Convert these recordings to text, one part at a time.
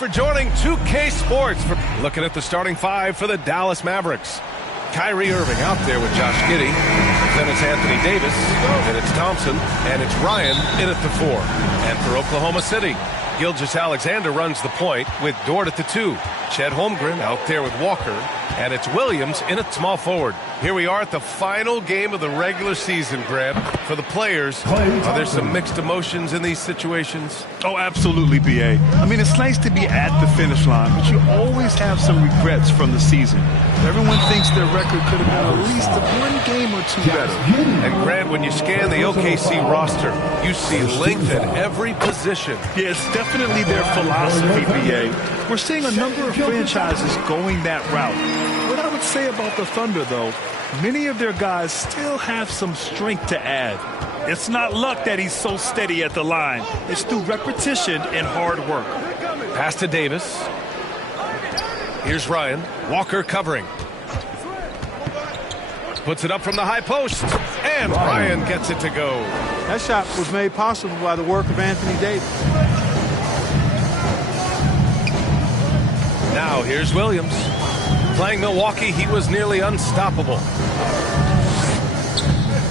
for joining 2K Sports. For looking at the starting five for the Dallas Mavericks. Kyrie Irving out there with Josh Giddey. Then it's Anthony Davis. Then it's Thompson. And it's Ryan in at the 4. And for Oklahoma City, Gilgeous-Alexander runs the point with Dort at the 2. Chet Holmgren out there with Walker. And it's Williams in at small forward. Here we are at the final game of the regular season, Grant. For the players, are there some mixed emotions in these situations? Oh, absolutely, B.A. I mean, it's nice to be at the finish line, but you always have some regrets from the season. Everyone thinks their record could have been at least one game or two better. And Grant, when you scan the OKC roster, you see length at every position. Yeah, it's definitely their philosophy, B.A. We're seeing a number of franchises going that route. What I would say about the Thunder, though, many of their guys still have some strength to add. It's not luck that he's so steady at the line. It's through repetition and hard work. Pass to Davis. Here's Ryan. Walker covering. Puts it up from the high post. And Ryan gets it to go. That shot was made possible by the work of Anthony Davis. Now here's Williams. Playing Milwaukee, he was nearly unstoppable.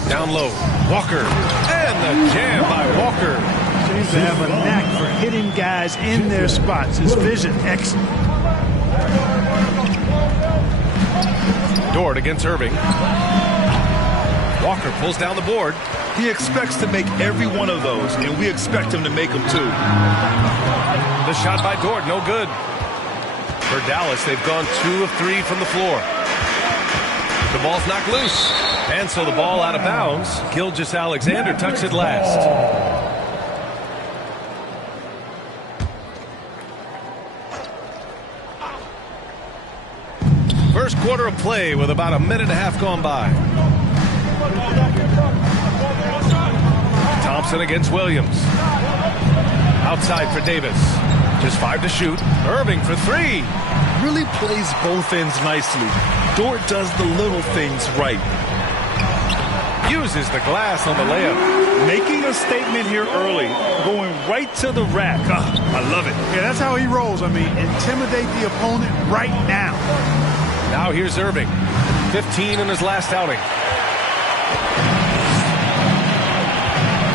Down low, Walker. And the jam by Walker. Seems to have a knack for hitting guys in their spots. His vision, excellent. Dort against Irving. Walker pulls down the board. He expects to make every one of those, and we expect him to make them too. The shot by Dort, no good. For Dallas, they've gone 2 of 3 from the floor. The ball's knocked loose. And so the ball out of bounds. Gilgeous-Alexander tucks it last. First quarter of play with about a minute and a half gone by. Thompson against Williams. Outside for Davis. Just 5 to shoot. Irving for 3. Really plays both ends nicely. Dort does the little things right. Uses the glass on the layup. Making a statement here early. Going right to the rack. I love it. Yeah, that's how he rolls. I mean, intimidate the opponent right now. Now here's Irving. 15 in his last outing.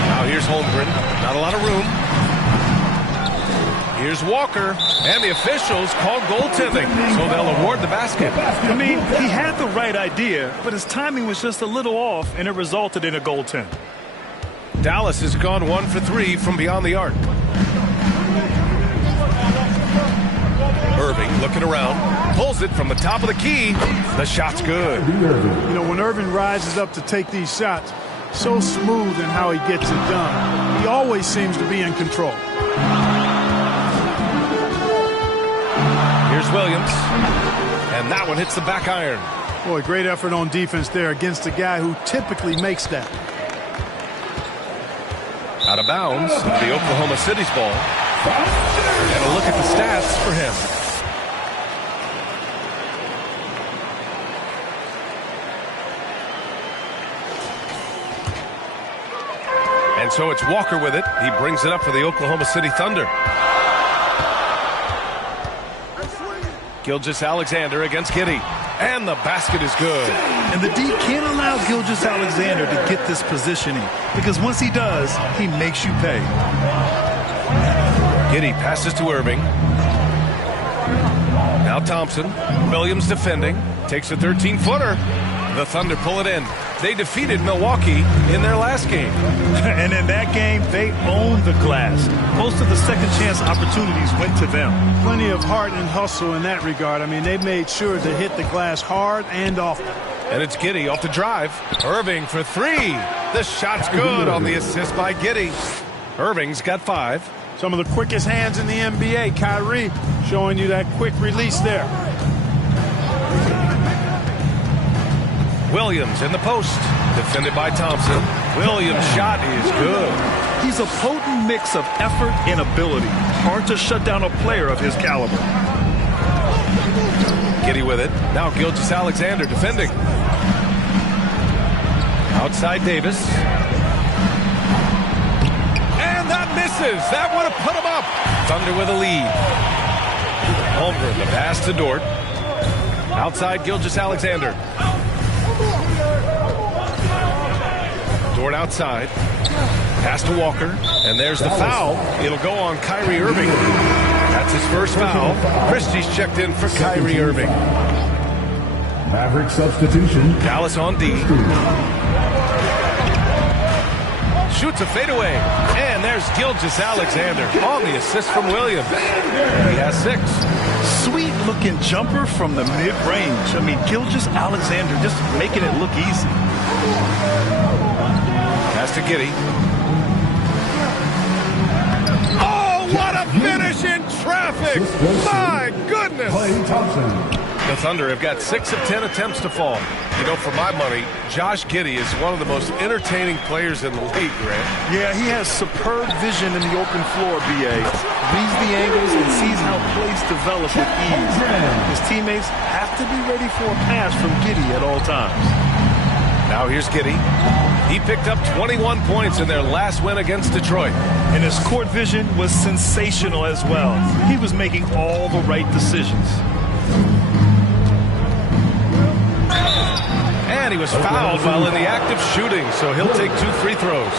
Now here's Holmgren. Not a lot of room. Here's Walker, and the officials call goaltending, so they'll award the basket. I mean, he had the right idea, but his timing was just a little off, and it resulted in a goaltend. Dallas has gone 1 for 3 from beyond the arc. Irving looking around, pulls it from the top of the key. The shot's good. You know, when Irving rises up to take these shots, so smooth in how he gets it done. He always seems to be in control. Here's Williams, and that one hits the back iron. Boy, great effort on defense there against a guy who typically makes that. Out of bounds, the Oklahoma City's ball. And a look at the stats for him. And so it's Walker with it. He brings it up for the Oklahoma City Thunder. Gilgeous-Alexander against Giddey. And the basket is good. And the D can't allow Gilgeous-Alexander to get this positioning, because once he does, he makes you pay. Giddey passes to Irving. Now Thompson. Williams defending. Takes a 13-footer. The Thunder pull it in. They defeated Milwaukee in their last game. And in that game, they owned the glass. Most of the second chance opportunities went to them. Plenty of heart and hustle in that regard. I mean, they made sure to hit the glass hard and often. And it's Giddey off the drive. Irving for 3. The shot's good on the assist by Giddey. Irving's got 5. Some of the quickest hands in the NBA. Kyrie showing you that quick release there. Williams in the post. Defended by Thompson. Williams' shot is good. He's a potent mix of effort and ability. Hard to shut down a player of his caliber. Giddey with it. Now Gilgeous-Alexander defending. Outside Davis. And that misses. That would have put him up. Thunder with a lead. Lundgren. The pass to Dort. Outside Gilgeous-Alexander. Dort outside. Pass to Walker. And there's the foul. It'll go on Kyrie Irving. That's his first foul. Christie's checked in for Kyrie Irving. Maverick substitution. Dallas on D. Shoots a fadeaway. And there's Gilgeous-Alexander on the assist from Williams. He has 6. Sweet-looking jumper from the mid-range. I mean, Gilgeous-Alexander just making it look easy. Pass to Giddey. Oh, what a finish in traffic! My goodness! Klay Thompson. The Thunder have got 6 of 10 attempts to fall. You know, for my money, Josh Giddey is one of the most entertaining players in the league, Grant. Yeah, he has superb vision in the open floor, B.A. Reads the angles and sees how plays develop with ease. His teammates have to be ready for a pass from Giddey at all times. Now here's Giddey. He picked up 21 points in their last win against Detroit. And his court vision was sensational as well. He was making all the right decisions. And he was fouled while in the act of shooting, so he'll take 2 free throws.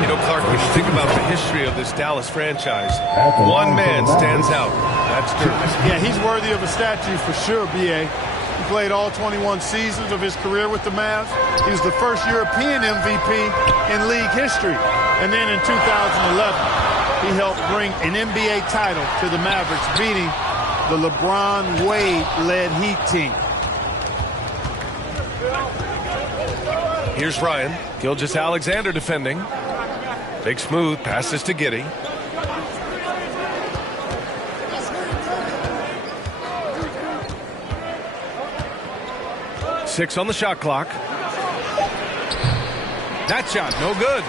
You know, Clark, when you think about the history of this Dallas franchise, one man stands out. That's Dirk. Yeah, he's worthy of a statue for sure, B.A. He played all 21 seasons of his career with the Mavs. He was the first European MVP in league history. And then in 2011, he helped bring an NBA title to the Mavericks, beating the LeBron Wade-led Heat team. Here's Ryan. Gilgeous-Alexander defending. Big smooth. Passes to Giddey. Six on the shot clock. That shot, no good.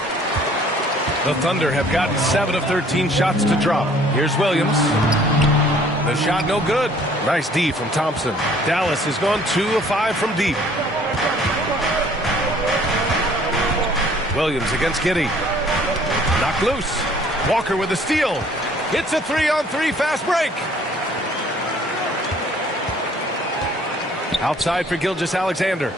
The Thunder have gotten 7 of 13 shots to drop. Here's Williams. The shot, no good. Nice D from Thompson. Dallas has gone 2 of 5 from deep. Williams against Giddey. Knocked loose. Walker with a steal. Hits a 3-on-3 fast break. Outside for Gilgeous-Alexander.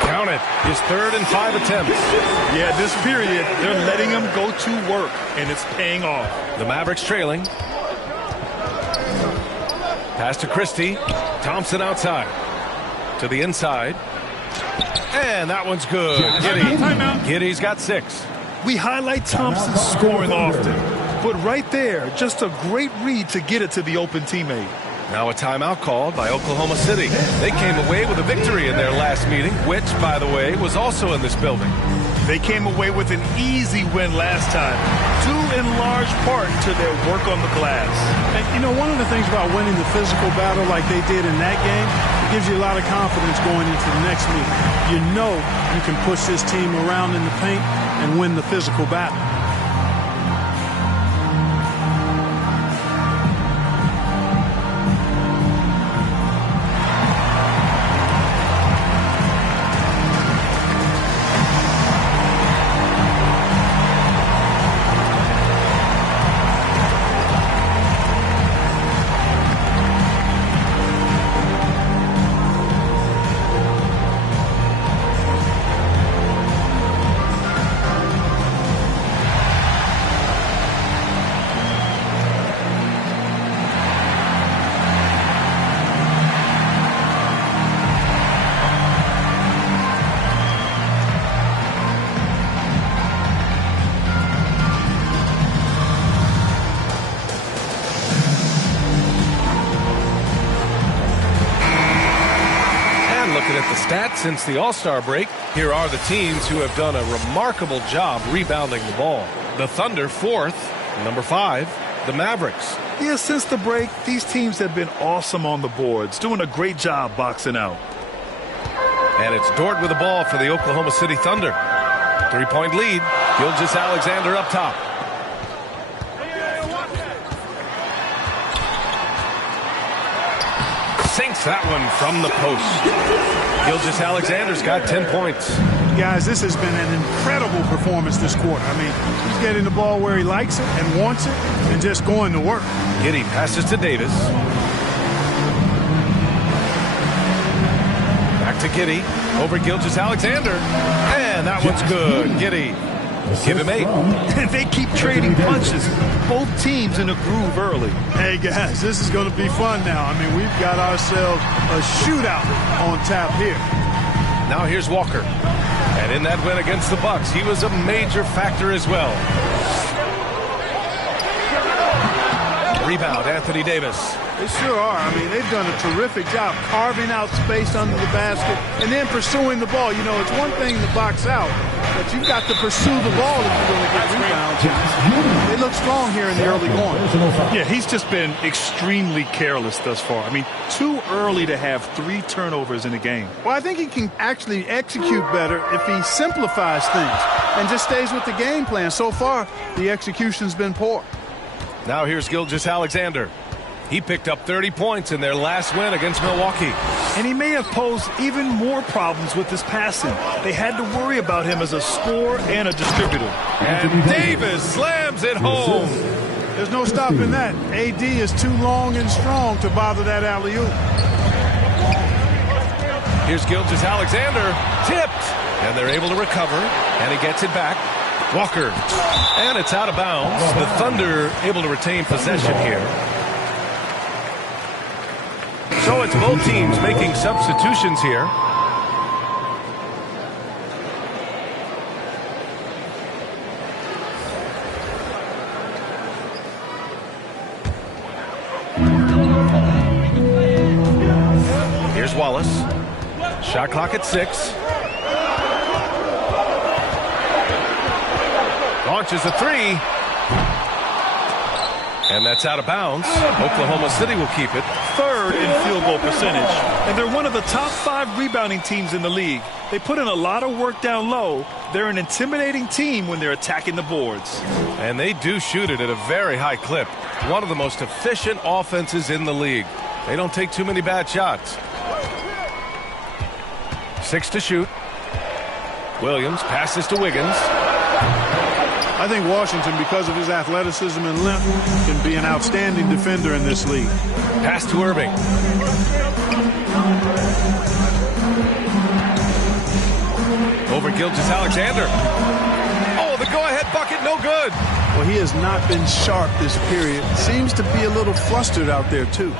Count it. His 3rd and 5 attempts. Yeah, this period, they're letting him go to work, and it's paying off. The Mavericks trailing. Pass to Christie. Thompson outside. To the inside. And that one's good. Giddey's got 6. We highlight Thompson's scoring often, but right there, just a great read to get it to the open teammate. Now a timeout called by Oklahoma City. They came away with a victory in their last meeting, which, by the way, was also in this building. They came away with an easy win last time, due in large part to their work on the glass. And, you know, one of the things about winning the physical battle like they did in that game, it gives you a lot of confidence going into the next meeting. You know you can push this team around in the paint and win the physical battle. Since the All-Star break, here are the teams who have done a remarkable job rebounding the ball. The Thunder 4th, number 5, the Mavericks. Yeah, since the break, these teams have been awesome on the boards, doing a great job boxing out. And it's Dort with the ball for the Oklahoma City Thunder. 3-point lead. Gilgeous-Alexander up top. Sinks that one from the post. Gilgeous-Alexander's got 10 points. Guys, this has been an incredible performance this quarter. I mean, he's getting the ball where he likes it and wants it and just going to work. Giddey passes to Davis. Back to Giddey. Over Gilgeous-Alexander. And that one's good. Giddey. Give him 8. And they keep trading punches. Both teams in a groove early. Hey, guys, this is going to be fun now. I mean, we've got ourselves a shootout on tap here. Now here's Walker. And in that win against the Bucks, he was a major factor as well. Rebound, Anthony Davis. They sure are. I mean, they've done a terrific job carving out space under the basket and then pursuing the ball. You know, it's one thing to box out, but you've got to pursue the ball if you're going to get rebounds. They look strong here in the early going. Yeah, he's just been extremely careless thus far. I mean, too early to have 3 turnovers in a game. Well, I think he can actually execute better if he simplifies things and just stays with the game plan. So far, the execution's been poor. Now here's Gilgeous-Alexander. He picked up 30 points in their last win against Milwaukee. And he may have posed even more problems with his passing. They had to worry about him as a scorer and a distributor. And Davis slams it home. There's no stopping that. AD is too long and strong to bother that alley-oop. Here's Gilgeous-Alexander. Tipped. And they're able to recover. And he gets it back. Walker. And it's out of bounds. The Thunder able to retain possession here. So it's both teams making substitutions here. Here's Wallace. Shot clock at 6. Launches a 3. And that's out of bounds. Oklahoma City will keep it. 3rd in field goal percentage. And they're one of the top 5 rebounding teams in the league. They put in a lot of work down low. They're an intimidating team when they're attacking the boards. And they do shoot it at a very high clip. One of the most efficient offenses in the league. They don't take too many bad shots. 6 to shoot. Williams passes to Wiggins. I think Washington, because of his athleticism and length, can be an outstanding defender in this league. Pass to Irving. Over Gilgeous-Alexander. Oh, the go-ahead bucket, no good. Well, he has not been sharp this period. Seems to be a little flustered out there, too.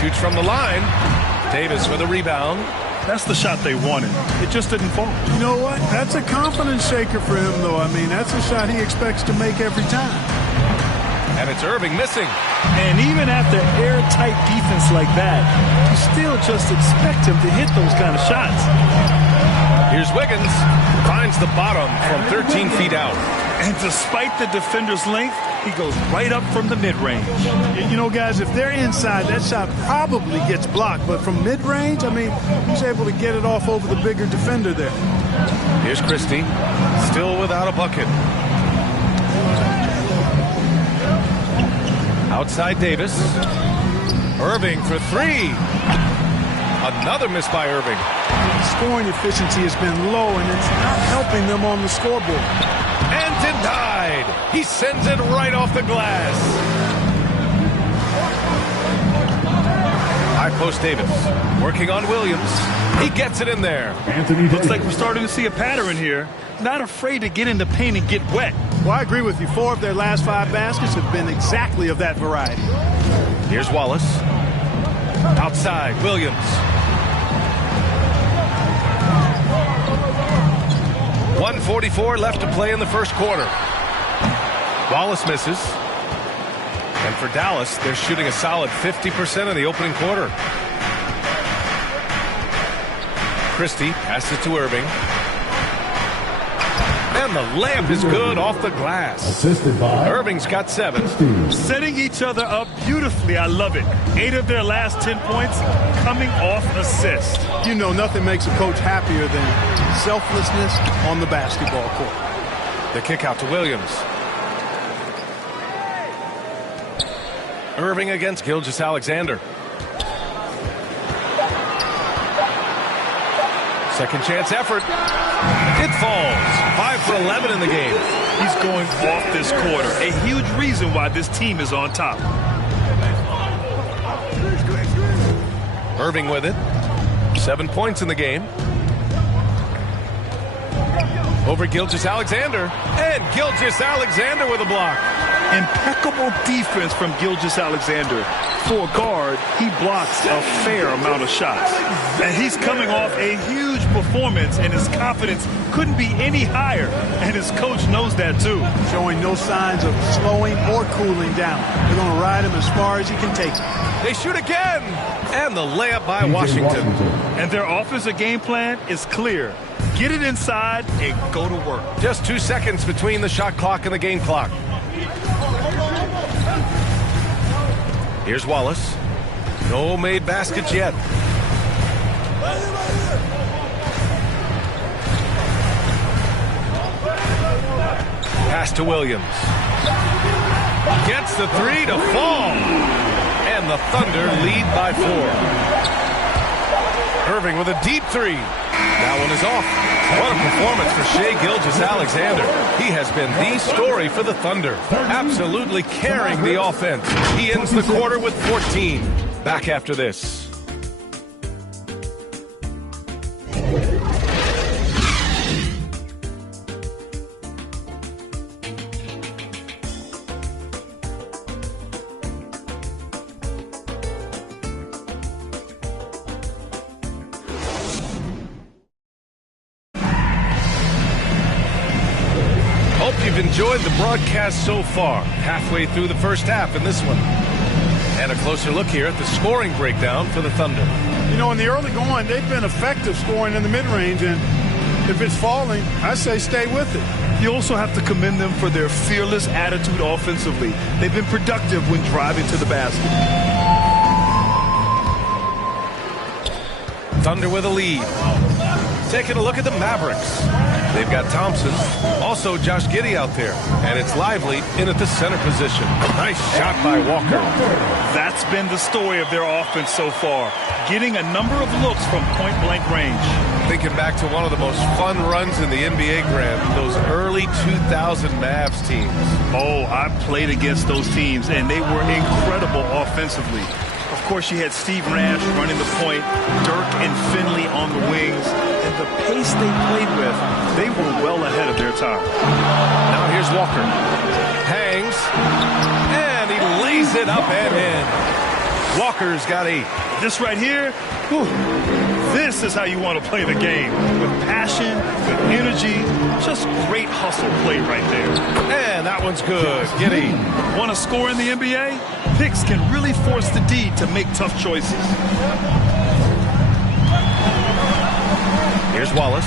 Shoots from the line. Davis with a rebound. That's the shot they wanted. It just didn't fall. You know what? That's a confidence shaker for him, though. I mean, that's a shot he expects to make every time. And it's Irving missing. And even after airtight defense like that, you still just expect him to hit those kind of shots. Here's Wiggins. Finds the bottom from 13 feet out. And despite the defender's length, he goes right up from the mid-range. You know, guys, if they're inside, that shot probably gets blocked. But from mid-range, I mean, he's able to get it off over the bigger defender there. Here's Christie. Still without a bucket. Outside Davis. Irving for 3. Another miss by Irving. Scoring efficiency has been low, and it's not helping them on the scoreboard. And denied. He sends it right off the glass. High post Davis. Working on Williams. He gets it in there. Anthony Looks like we're starting to see a pattern here. Not afraid to get in the paint and get wet. Well, I agree with you. 4 of their last 5 baskets have been exactly of that variety. Here's Wallace. Outside, Williams. 1:44 left to play in the first quarter. Wallace misses. And for Dallas, they're shooting a solid 50% in the opening quarter. Christie passes to Irving. And the layup is good off the glass. Assisted by Irving's got 7. Setting each other up beautifully. I love it. 8 of their last 10 points coming off assist. You know, nothing makes a coach happier than selflessness on the basketball court. The kick out to Williams. Irving against Gilgeous-Alexander. Second chance effort. It falls. 5 for 11 in the game. He's going off this quarter. A huge reason why this team is on top. Irving with it. 7 points in the game. Over Gilgeous-Alexander. And Gilgeous-Alexander with a block. Impeccable defense from Gilgeous-Alexander. For a guard, he blocks a fair amount of shots. And he's coming off a huge performance, and his confidence couldn't be any higher. And his coach knows that, too. Showing no signs of slowing or cooling down. They're going to ride him as far as he can take him. They shoot again. And the layup by Washington. And their offensive game plan is clear. Get it inside and go to work. Just 2 seconds between the shot clock and the game clock. Here's Wallace. No made baskets yet. Pass to Williams. Gets the three to fall. And the Thunder lead by 4. Irving with a deep three. That one is off. What a performance for Shai Gilgeous-Alexander. He has been the story for the Thunder, absolutely carrying the offense. He ends the quarter with 14. Back after this. Hope you've enjoyed the broadcast so far. Halfway through the first half in this one. And a closer look here at the scoring breakdown for the Thunder. You know, in the early going, they've been effective scoring in the mid-range, and if it's falling, I say stay with it. You also have to commend them for their fearless attitude offensively. They've been productive when driving to the basket. Thunder with a lead. Taking a look at the Mavericks. They've got Thompson, also Josh Giddey out there, and it's Lively in at the center position. Nice shot by Walker. That's been the story of their offense so far, getting a number of looks from point-blank range. Thinking back to one of the most fun runs in the NBA, Grant, those early 2000 Mavs teams. Oh, I played against those teams, and they were incredible offensively. Of course, you had Steve Nash running the point, Dirk and Finley on the wings, and the pace they played with, they were well ahead of their time. Now here's Walker. Hangs, and he lays it up and in. Walker's got 8. This right here, this is how you want to play the game. With passion, with energy, just great hustle play right there. And that one's good. Giddey. Want to score in the NBA? Picks can really force the D to make tough choices. Here's Wallace.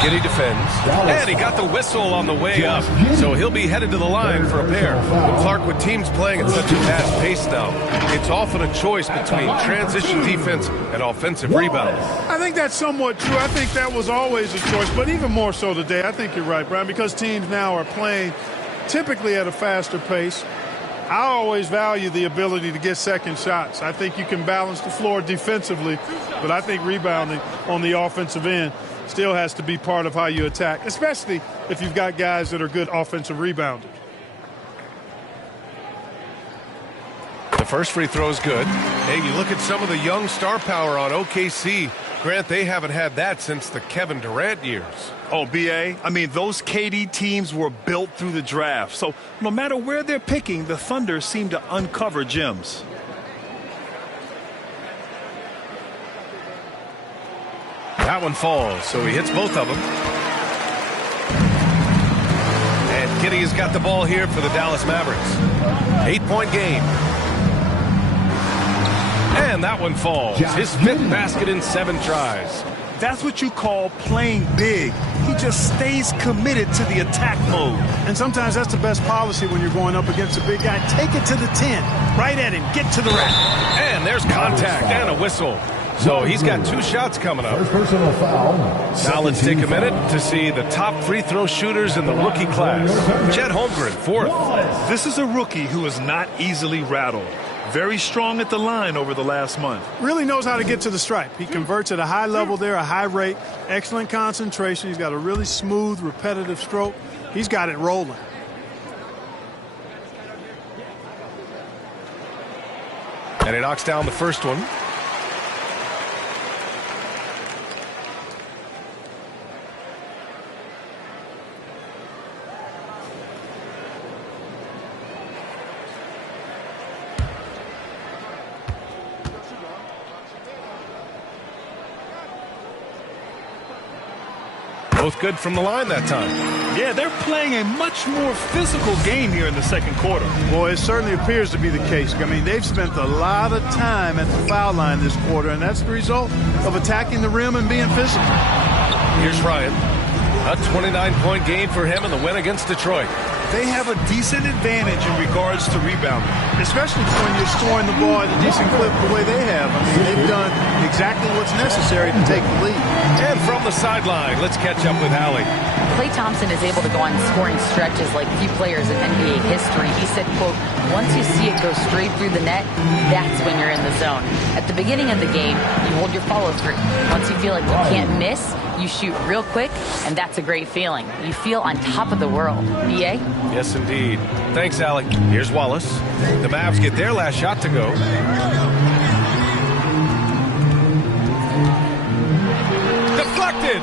Giddey defends. And he got the whistle on the way up. So he'll be headed to the line for a pair. But Clark, with teams playing at such a fast pace now, it's often a choice between transition defense and offensive rebounds. I think that's somewhat true. I think that was always a choice, but even more so today. I think you're right, Brian, because teams now are playing typically at a faster pace. I always value the ability to get second shots. I think you can balance the floor defensively, but I think rebounding on the offensive end still has to be part of how you attack, especially if you've got guys that are good offensive rebounders. The first free throw is good. Hey, you look at some of the young star power on OKC. Grant, they haven't had that since the Kevin Durant years. Oh, B.A., I mean, those KD teams were built through the draft. So no matter where they're picking, the Thunder seem to uncover gems. That one falls, so he hits both of them. And Giddey has got the ball here for the Dallas Mavericks. 8-point game. And that one falls. His 5th basket in 7 tries. That's what you call playing big. He just stays committed to the attack mode. And sometimes that's the best policy when you're going up against a big guy. Take it to the 10. Right at him. Get to the rack. And there's contact and a whistle. So he's got 2 shots coming up. Personal foul. Now let's take a minute to see the top free throw shooters in the rookie class. Chet Holmgren, 4th. This is a rookie who is not easily rattled. Very strong at the line over the last month. Really knows how to get to the stripe. He converts at a high level there, a high rate, excellent concentration. He's got a really smooth, repetitive stroke. He's got it rolling. And he knocks down the first one. Both good from the line that time. Yeah, they're playing a much more physical game here in the second quarter. Well, it certainly appears to be the case. I mean, they've spent a lot of time at the foul line this quarter, and that's the result of attacking the rim and being physical. Here's Ryan. A 29-point game for him in the win against Detroit. They have a decent advantage in regards to rebounding. Especially when you're scoring the ball at a decent clip the way they have. I mean, they've done exactly what's necessary to take the lead. And from the sideline, let's catch up with Allie. Klay Thompson is able to go on scoring stretches like few players in NBA history. He said, quote, once you see it go straight through the net, that's when you're in the zone. At the beginning of the game, you hold your follow through. Once you feel like you can't miss, you shoot real quick, and that's a great feeling. You feel on top of the world. B.A.? Yes, indeed. Thanks, Allie. Here's Wallace. The Mavs get their last shot to go. Deflected!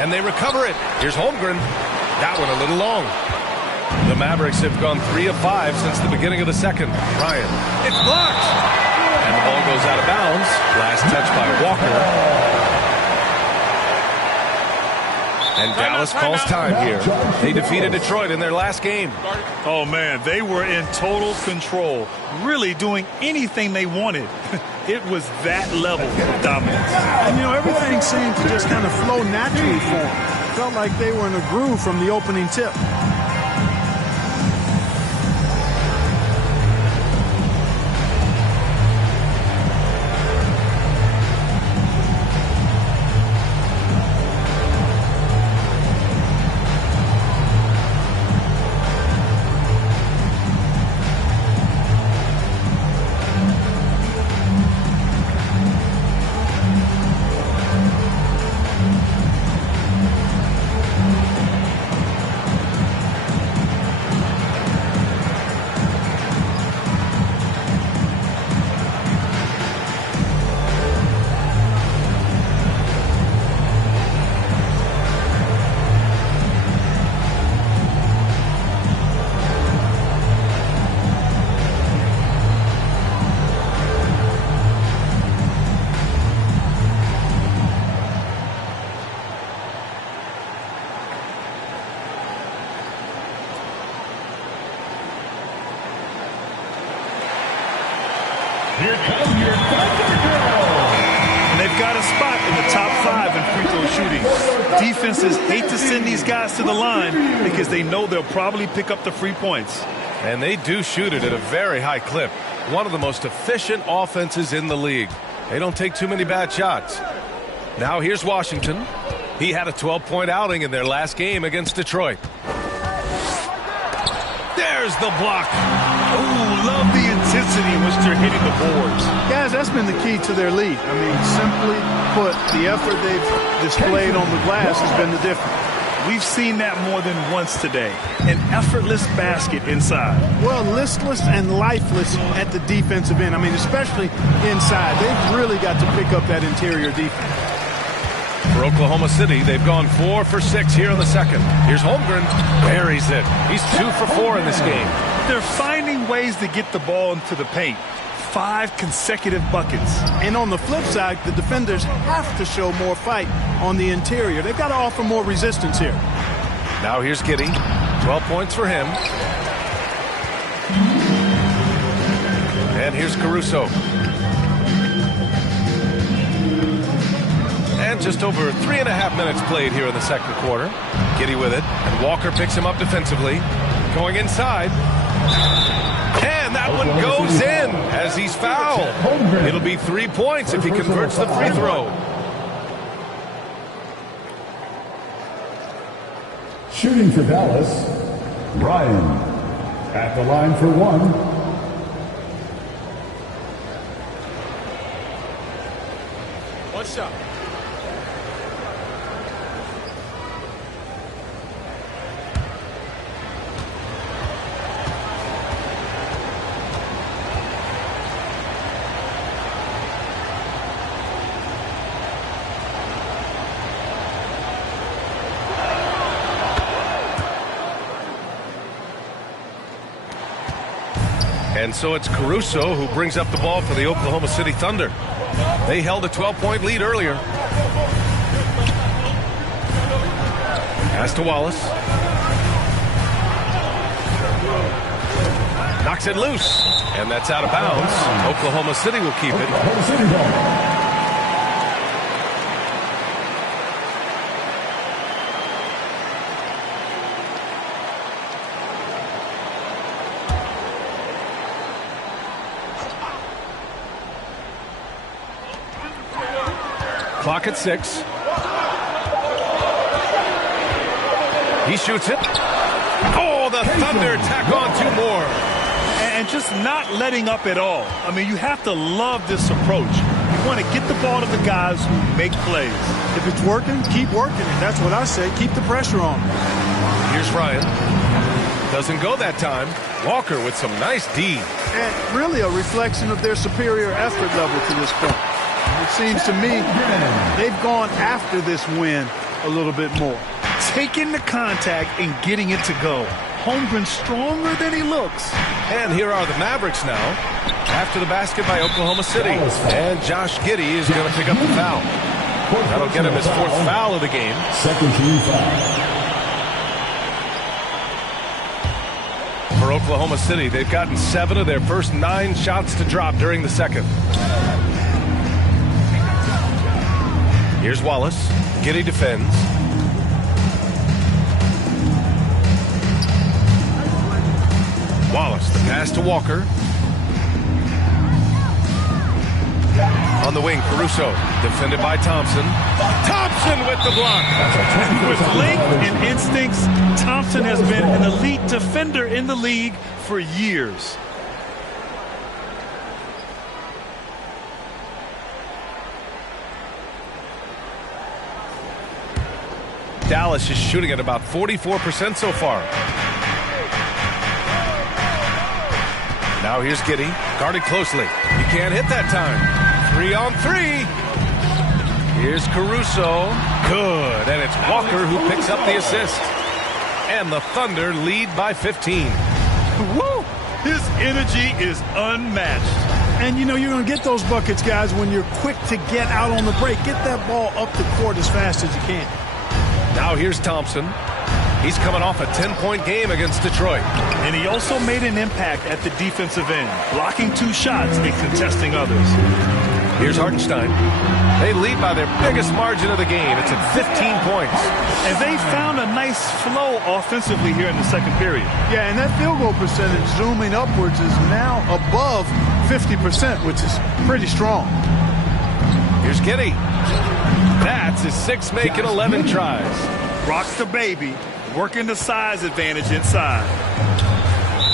And they recover it. Here's Holmgren. That one a little long. The Mavericks have gone 3 of 5 since the beginning of the second. Ryan. It's blocked! And the ball goes out of bounds. Last touch by Walker. And Dallas calls time here. They defeated Detroit in their last game. Oh, man, they were in total control, really doing anything they wanted. It was that level of dominance. And, you know, everything seemed to just kind of flow naturally for them. Felt like they were in a groove from the opening tip. Here comes your Thunder Girl. And they've got a spot in the top 5 in free throw shooting. Defenses hate to send these guys to the line because they know they'll probably pick up the free points. And they do shoot it at a very high clip. One of the most efficient offenses in the league. They don't take too many bad shots. Now here's Washington. He had a 12-point outing in their last game against Detroit. There's the block. Oh, love the intensity in which they're hitting the boards. Guys, that's been the key to their lead. I mean, simply put, the effort they've displayed on the glass has been the difference. We've seen that more than once today. An effortless basket inside. Well, listless and lifeless at the defensive end. I mean, especially inside. They've really got to pick up that interior defense. For Oklahoma City, they've gone 4 for 6 here in the second. Here's Holmgren. Buries it. He's 2 for 4 in this game. They're finding ways to get the ball into the paint. 5 consecutive buckets. And on the flip side, the defenders have to show more fight on the interior. They've got to offer more resistance here. Now here's Giddey. 12 points for him. And here's Caruso. And just over 3.5 minutes played here in the second quarter. Giddey with it. And Walker picks him up defensively. Going inside. And that one goes in as he's fouled. It'll be 3 points if he converts the free throw. Shooting for Dallas, Ryan. At the line for one. One shot. And so it's Caruso who brings up the ball for the Oklahoma City Thunder. They held a 12-point lead earlier. Pass to Wallace. Knocks it loose. And that's out of bounds. Oklahoma City will keep it. Clock at 6. He shoots it. Oh, the Thunder tack on 2 more. And just not letting up at all. I mean, you have to love this approach. You want to get the ball to the guys who make plays. If it's working, keep working it. That's what I say. Keep the pressure on. Here's Ryan. Doesn't go that time. Walker with some nice D. And really a reflection of their superior effort level to this point. It seems to me they've gone after this win a little bit more. Taking the contact and getting it to go. Holmgren stronger than he looks. And here are the Mavericks now. After the basket by Oklahoma City. And Josh Giddey is going to pick up the foul. That'll get him his 4th foul of the game. Second team foul. For Oklahoma City, they've gotten 7 of their first 9 shots to drop during the second. Here's Wallace. Giddey defends. Wallace, the pass to Walker. On the wing, Caruso, defended by Thompson. Thompson with the block. With length and instincts, Thompson has been an elite defender in the league for years. Dallas is shooting at about 44% so far. Now here's Giddey, guarded closely. He can't hit that time. 3 on 3. Here's Caruso. Good, and it's Walker who picks up the assist. And the Thunder lead by 15. Woo! His energy is unmatched. And, you know, you're going to get those buckets, guys, when you're quick to get out on the break. Get that ball up the court as fast as you can. Now here's Thompson. He's coming off a 10-point game against Detroit. And he also made an impact at the defensive end, blocking 2 shots and contesting others. Here's Hartenstein. They lead by their biggest margin of the game. It's at 15 points. And they found a nice flow offensively here in the second period. Yeah, and that field goal percentage zooming upwards is now above 50%, which is pretty strong. Here's Giddey. That's his 6th make in 11 tries. Rocks the baby, working the size advantage inside.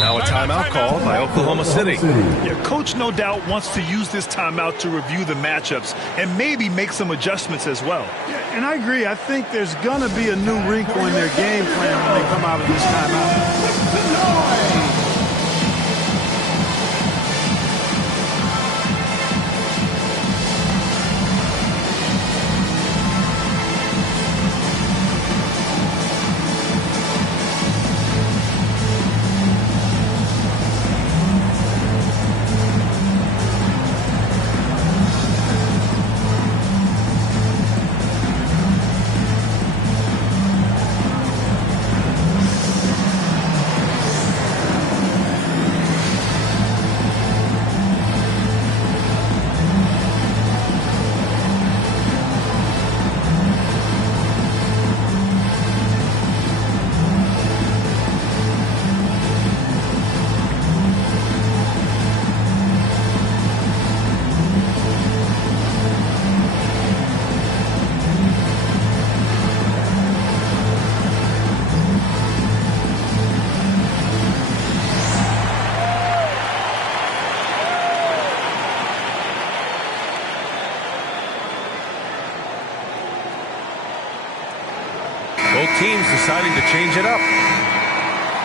Now a timeout called by Oklahoma City. Yeah, coach no doubt wants to use this timeout to review the matchups and maybe make some adjustments as well. Yeah, and I agree. I think there's going to be a new wrinkle in their game plan when they come out of this timeout. teams deciding to change it up.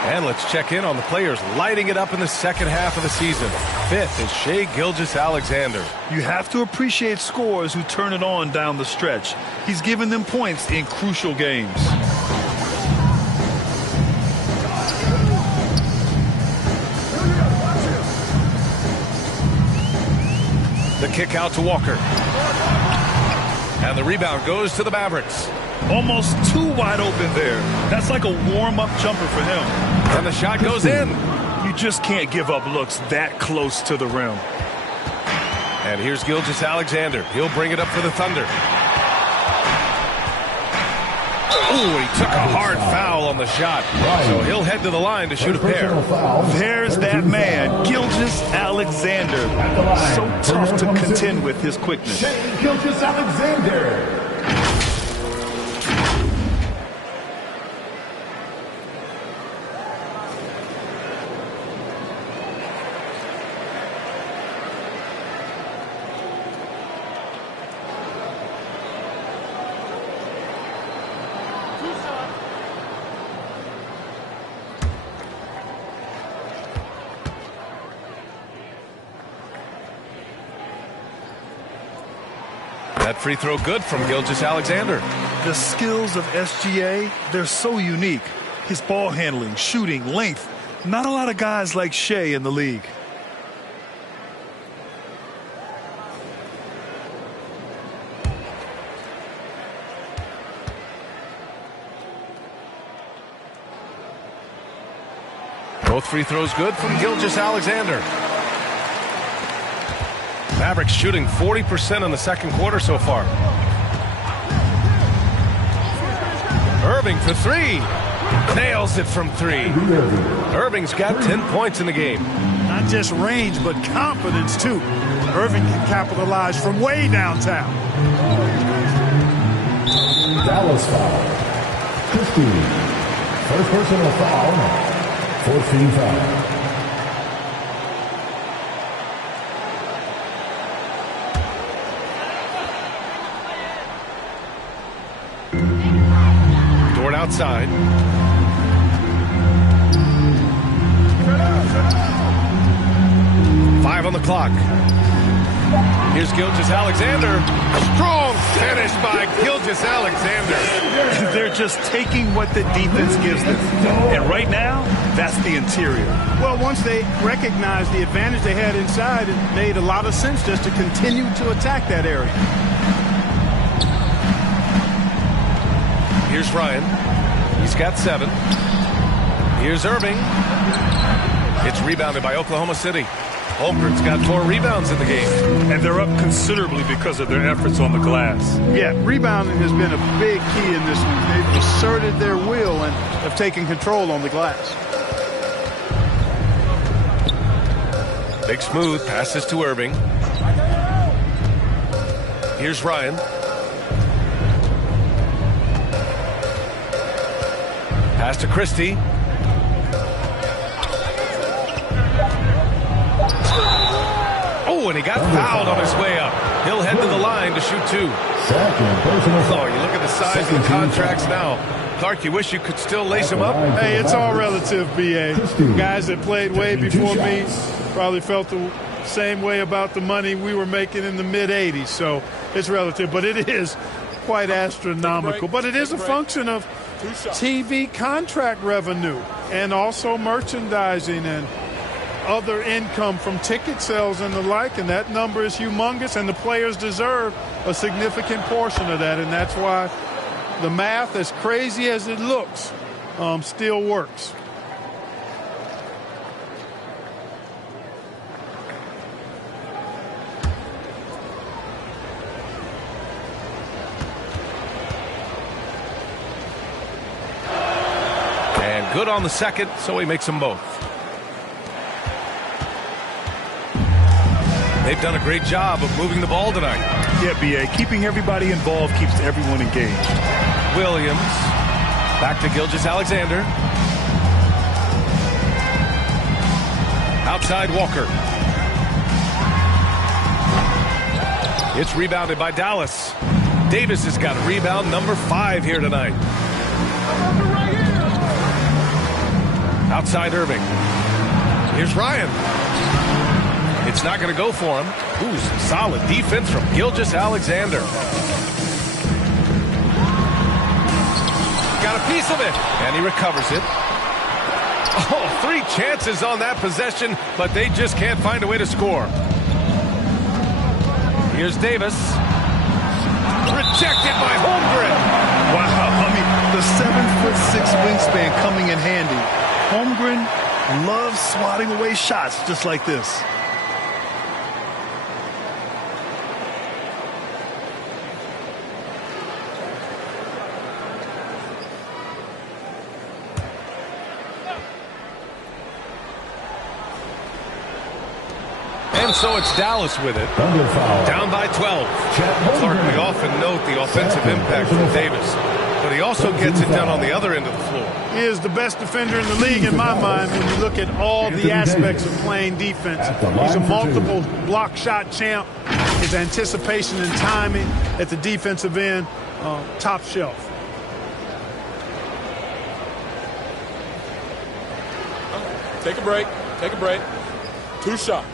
And let's check in on the players lighting it up in the second half of the season. Fifth is Shai Gilgeous-Alexander. You have to appreciate scorers who turn it on down the stretch. He's given them points in crucial games. The kick out to Walker. And the rebound goes to the Mavericks. Almost too wide open there. That's like a warm-up jumper for him. And the shot goes in. You just can't give up looks that close to the rim. And here's Gilgeous-Alexander. He'll bring it up for the Thunder. Ooh, he took a hard foul on the shot. So he'll head to the line to shoot a pair. There's that man, Gilgeous-Alexander. So tough to contend with his quickness. Shai Gilgeous-Alexander. That free throw good from Gilgeous-Alexander. The skills of SGA, they're so unique. His ball handling, shooting, length. Not a lot of guys like Shai in the league. Both free throws good from Gilgeous-Alexander. Mavericks shooting 40% in the second quarter so far. Irving for three. Nails it from three. Irving's got 10 points in the game. Not just range, but confidence, too. Irving can capitalize from way downtown. Dallas foul. 15. First personal foul. 14 foul. Dort outside. Five on the clock. Here's Gilgeous-Alexander. Strong finish by Gilgeous-Alexander. They're just taking what the defense gives them. And right now, that's the interior. Well, once they recognized the advantage they had inside, it made a lot of sense just to continue to attack that area. Here's Ryan. He's got 7. Here's Irving. It's rebounded by Oklahoma City. Holmgren's got 4 rebounds in the game. And they're up considerably because of their efforts on the glass. Yeah, rebounding has been a big key in this one. They've asserted their will and have taken control on the glass. Big smooth passes to Irving. Here's Ryan. Pass to Christie. Oh, and he got fouled on his way up. He'll head to the line to shoot 2. Second personal foul. Oh, you look at the size of the contracts now. Clark, you wish you could still lace him up? Hey, it's all relative, B.A. Guys that played way before me probably felt the same way about the money we were making in the mid-'80s. So it's relative, but it is quite astronomical. But it is a function of TV contract revenue and also merchandising and other income from ticket sales and the like, and that number is humongous, and the players deserve a significant portion of that, and that's why the math, as crazy as it looks, still works. And good on the second, so he makes them both. They've done a great job of moving the ball tonight. Yeah, B.A. Keeping everybody involved keeps everyone engaged. Williams. Back to Gilgeous-Alexander. Outside Walker. It's rebounded by Dallas. Davis has got rebound number 5 here tonight. Outside Irving. Here's Ryan. It's not going to go for him. Ooh, some solid defense from Gilgeous-Alexander. Got a piece of it, and he recovers it. Oh, 3 chances on that possession, but they just can't find a way to score. Here's Davis. Rejected by Holmgren. Wow, I mean, the 7'6" wingspan coming in handy. Holmgren loves swatting away shots just like this. And so it's Dallas with it. Down by 12. Clark, we often note the offensive impact from Davis, but he also gets it done on the other end of the floor. He is the best defender in the league in my mind when you look at all the aspects of playing defense. He's a multiple block shot champ. His anticipation and timing at the defensive end, top shelf. Take a break. Take a break. 2 shots.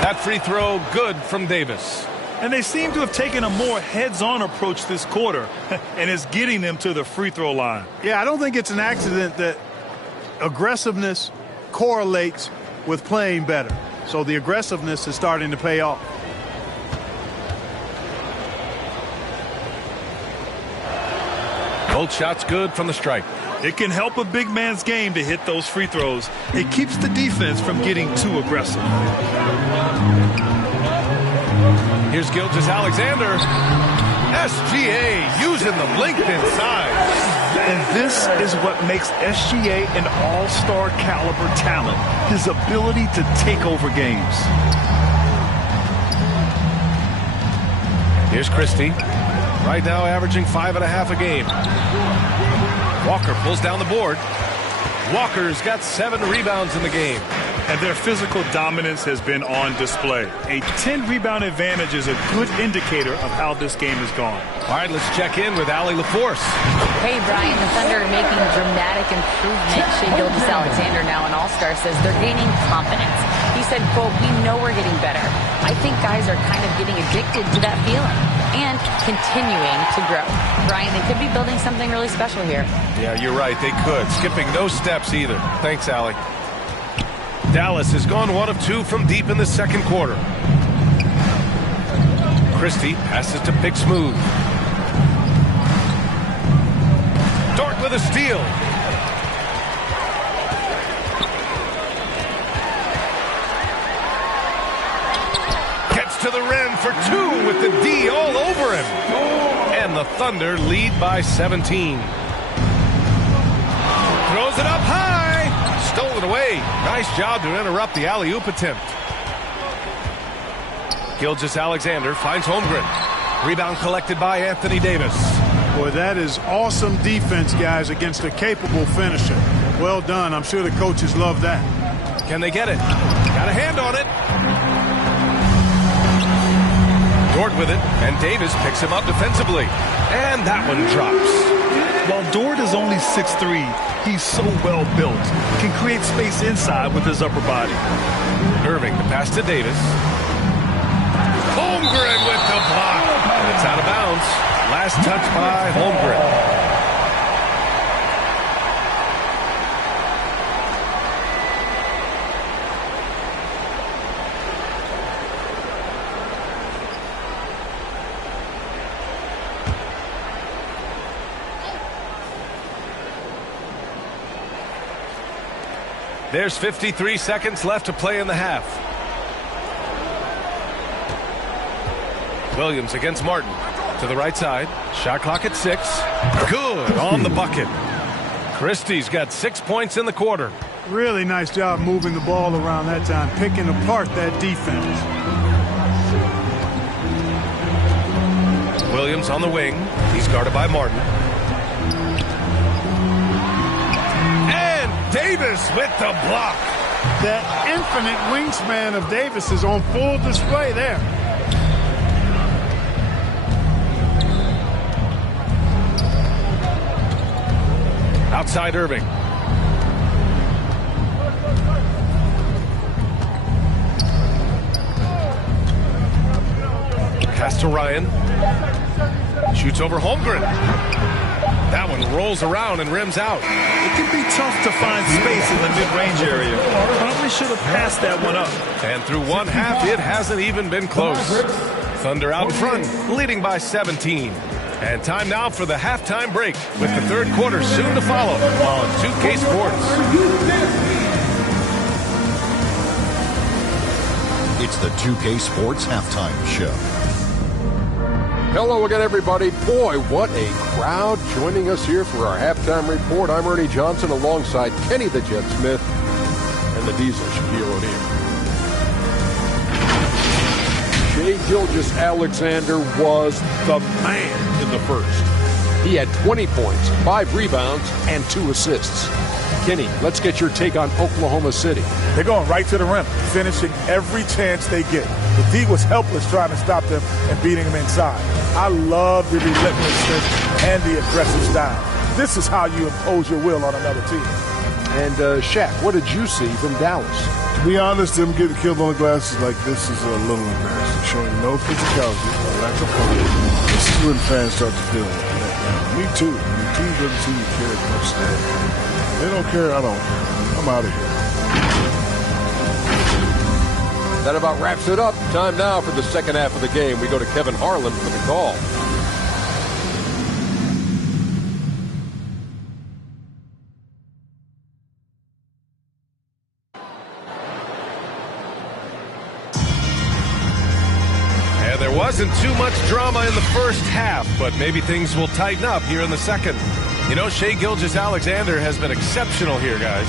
That free throw good from Davis. And they seem to have taken a more heads-on approach this quarter, and it's getting them to the free throw line. Yeah, I don't think it's an accident that aggressiveness correlates with playing better. So the aggressiveness is starting to pay off. Both shots good from the stripe. It can help a big man's game to hit those free throws. It keeps the defense from getting too aggressive. Here's Gilgeous-Alexander. SGA using the length inside. And this is what makes SGA an all-star caliber talent. His ability to take over games. Here's Christie. Right now averaging 5.5 a game. Walker pulls down the board. Walker's got 7 rebounds in the game. And their physical dominance has been on display. A 10-rebound advantage is a good indicator of how this game has gone. All right, let's check in with Allie LaForce. Hey, Brian, the Thunder are making dramatic improvement. Shai Gilgeous-Alexander, now an all-star, says they're gaining confidence. He said, quote, "We know we're getting better. I think guys are kind of getting addicted to that feeling and continuing to grow." Brian, they could be building something really special here. Yeah, you're right. They could. Skipping no steps either. Thanks, Allie. Dallas has gone 1 of 2 from deep in the second quarter. Christie passes to Pick Smooth. Dort with a steal. Gets to the rim for 2 with the D all over him. And the Thunder lead by 17. Throws it up high. Stolen away. Nice job to interrupt the alley-oop attempt. Gilgeous-Alexander finds Holmgren. Rebound collected by Anthony Davis. Boy, that is awesome defense, guys, against a capable finisher. Well done. I'm sure the coaches love that. Can they get it? Got a hand on it. Dort with it, and Davis picks him up defensively. And that one drops. While Dort is only 6'3", he's so well built. Can create space inside with his upper body. Irving, the pass to Davis. Holmgren with the block. And it's out of bounds. Last touch by Holmgren. There's 53 seconds left to play in the half. Williams against Martin. To the right side. Shot clock at 6. Good on the bucket. Christie's got 6 points in the quarter. Really nice job moving the ball around that time, picking apart that defense. Williams on the wing. He's guarded by Martin. Davis with the block. That infinite wingspan of Davis is on full display there. Outside Irving. Pass to Ryan. Shoots over Holmgren. That one rolls around and rims out. It can be tough to find space in the mid-range area. Probably should have passed that one up. And through one half, it hasn't even been close. Thunder out in front, leading by 17. And time now for the halftime break, with the third quarter soon to follow on 2K Sports. It's the 2K Sports Halftime Show. Hello again, everybody. Boy, what a crowd joining us here for our halftime report. I'm Ernie Johnson alongside Kenny the Jet Smith and the Diesel Shaquille O'Neal. Shai Gilgeous-Alexander was the man in the first. He had 20 points, 5 rebounds, and 2 assists. Kenny, let's get your take on Oklahoma City. They're going right to the rim, finishing every chance they get. The D was helpless trying to stop them and beating them inside. I love the relentlessness and the aggressive style. This is how you impose your will on another team. And Shaq, what did you see from Dallas? To be honest, them getting killed on the glass is like this is a little embarrassing, showing no physicality, a lack of confidence. This is when fans start to feel let down. Me too. The team doesn't seem to care as much today. They don't care, I don't care. I'm out of here. That about wraps it up. Time now for the second half of the game. We go to Kevin Harlan for the call. And there wasn't too much drama in the first half, but maybe things will tighten up here in the second. You know, Shai Gilgeous-Alexander has been exceptional here, guys.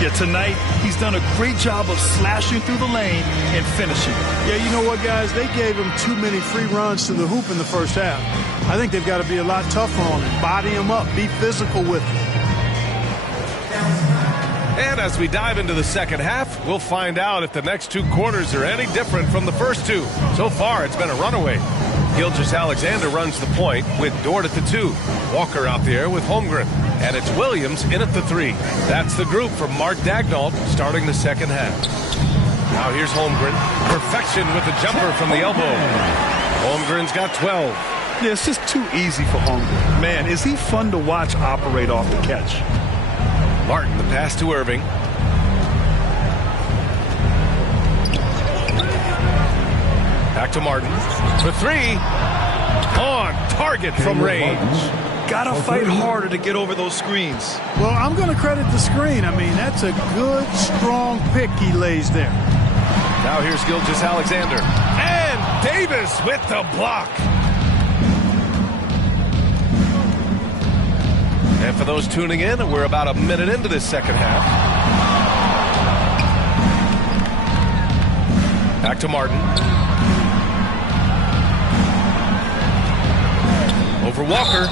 Yeah, tonight he's done a great job of slashing through the lane and finishing. Yeah, you know what, guys? They gave him too many free runs to the hoop in the first half. I think they've got to be a lot tougher on him. Body him up. Be physical with him. And as we dive into the second half, we'll find out if the next 2 quarters are any different from the first 2. So far, it's been a runaway. Gilgeous-Alexander runs the point with Dort at the 2. Walker out there with Holmgren. And it's Williams in at the 3. That's the group from Mark Daigneault starting the second half. Now here's Holmgren. Perfection with the jumper from the elbow. Holmgren's got 12. Yeah, it's just too easy for Holmgren. Man, is he fun to watch operate off the catch. Martin, the pass to Irving. Back to Martin for 3. On target from range. Gotta fight harder to get over those screens. Well, I'm going to credit the screen. I mean, that's a good, strong pick he lays there. Now here's Gilgeous-Alexander. And Davis with the block. And for those tuning in, we're about a minute into this second half. Back to Martin. Over Walker.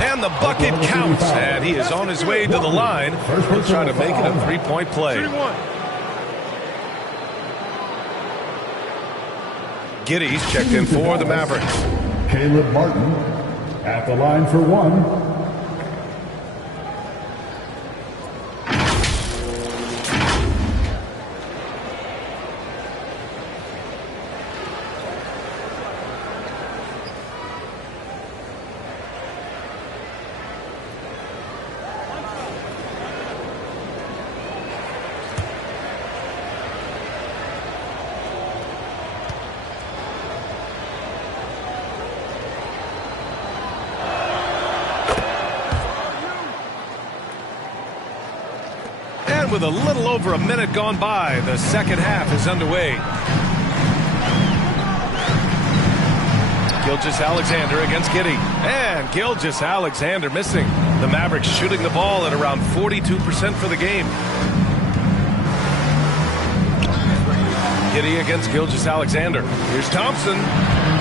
And the bucket counts. And he is on his way to the line. He'll try to make it a 3-point play. Giddey's checked in for the Mavericks. Caleb Martin at the line for 1. With a little over a minute gone by, the second half is underway. Gilgeous-Alexander against Giddey. And Gilgeous-Alexander missing. The Mavericks shooting the ball at around 42% for the game. Giddey against Gilgeous-Alexander. Here's Thompson.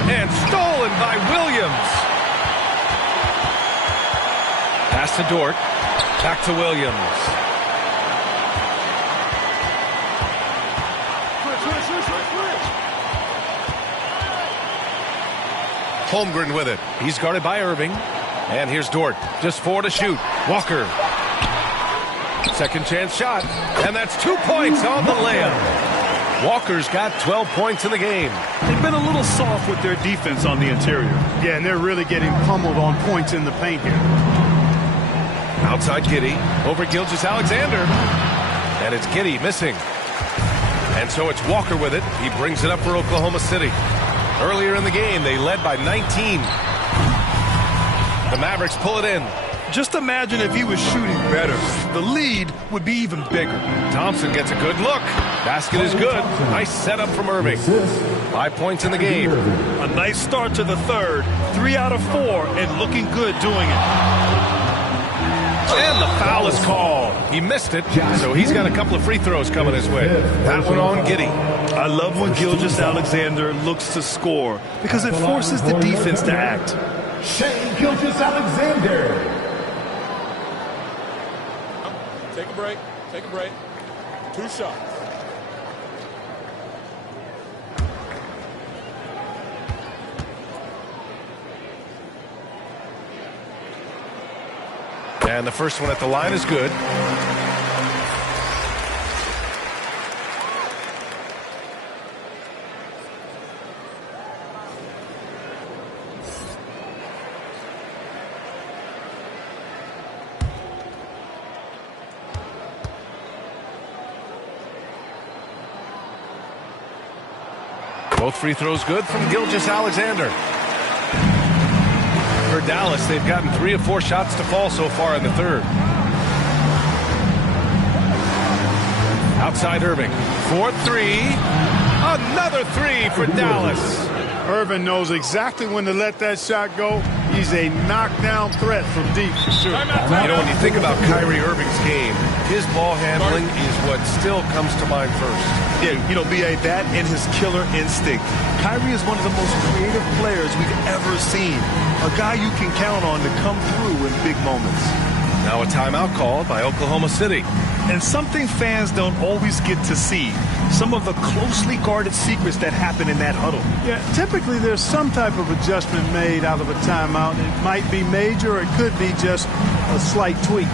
And stolen by Williams. Pass to Dort. Back to Williams. Holmgren with it. He's guarded by Irving. And here's Dort. Just 4 to shoot. Walker. Second chance shot. And that's 2 points on the layup. Walker's got 12 points in the game. They've been a little soft with their defense on the interior. Yeah, and they're really getting pummeled on points in the paint here. Outside Giddey. Over Gilgeous-Alexander. And it's Giddey missing. And so it's Walker with it. He brings it up for Oklahoma City. Earlier in the game, they led by 19. The Mavericks pull it in. Just imagine if he was shooting better. The lead would be even bigger. Thompson gets a good look. Basket is good. Nice setup from Irving. 5 points in the game. A nice start to the third. 3 out of 4 and looking good doing it. And the foul is called. He missed it, so he's got a couple of free throws coming his way. That one on Giddey. I love when Gilgeous-Alexander looks to score because it forces the defense to act. Shai Gilgeous-Alexander. Take a break. Take a break. 2 shots. And the first one at the line is good. Both free throws good from Gilgeous-Alexander. For Dallas, they've gotten 3 of 4 shots to fall so far in the third. Outside Irving. 4-3. Another 3 for Dallas. Irving knows exactly when to let that shot go. He's a knockdown threat from deep for sure. You know, when you think about Kyrie Irving's game, his ball handling is what still comes to mind first. Yeah, you know, B.A., that and his killer instinct. Kyrie is one of the most creative players we've ever seen. A guy you can count on to come through in big moments. Now a timeout called by Oklahoma City. And something fans don't always get to see. Some of the closely guarded secrets that happen in that huddle. Yeah, typically there's some type of adjustment made out of a timeout. It might be major or it could be just a slight tweak.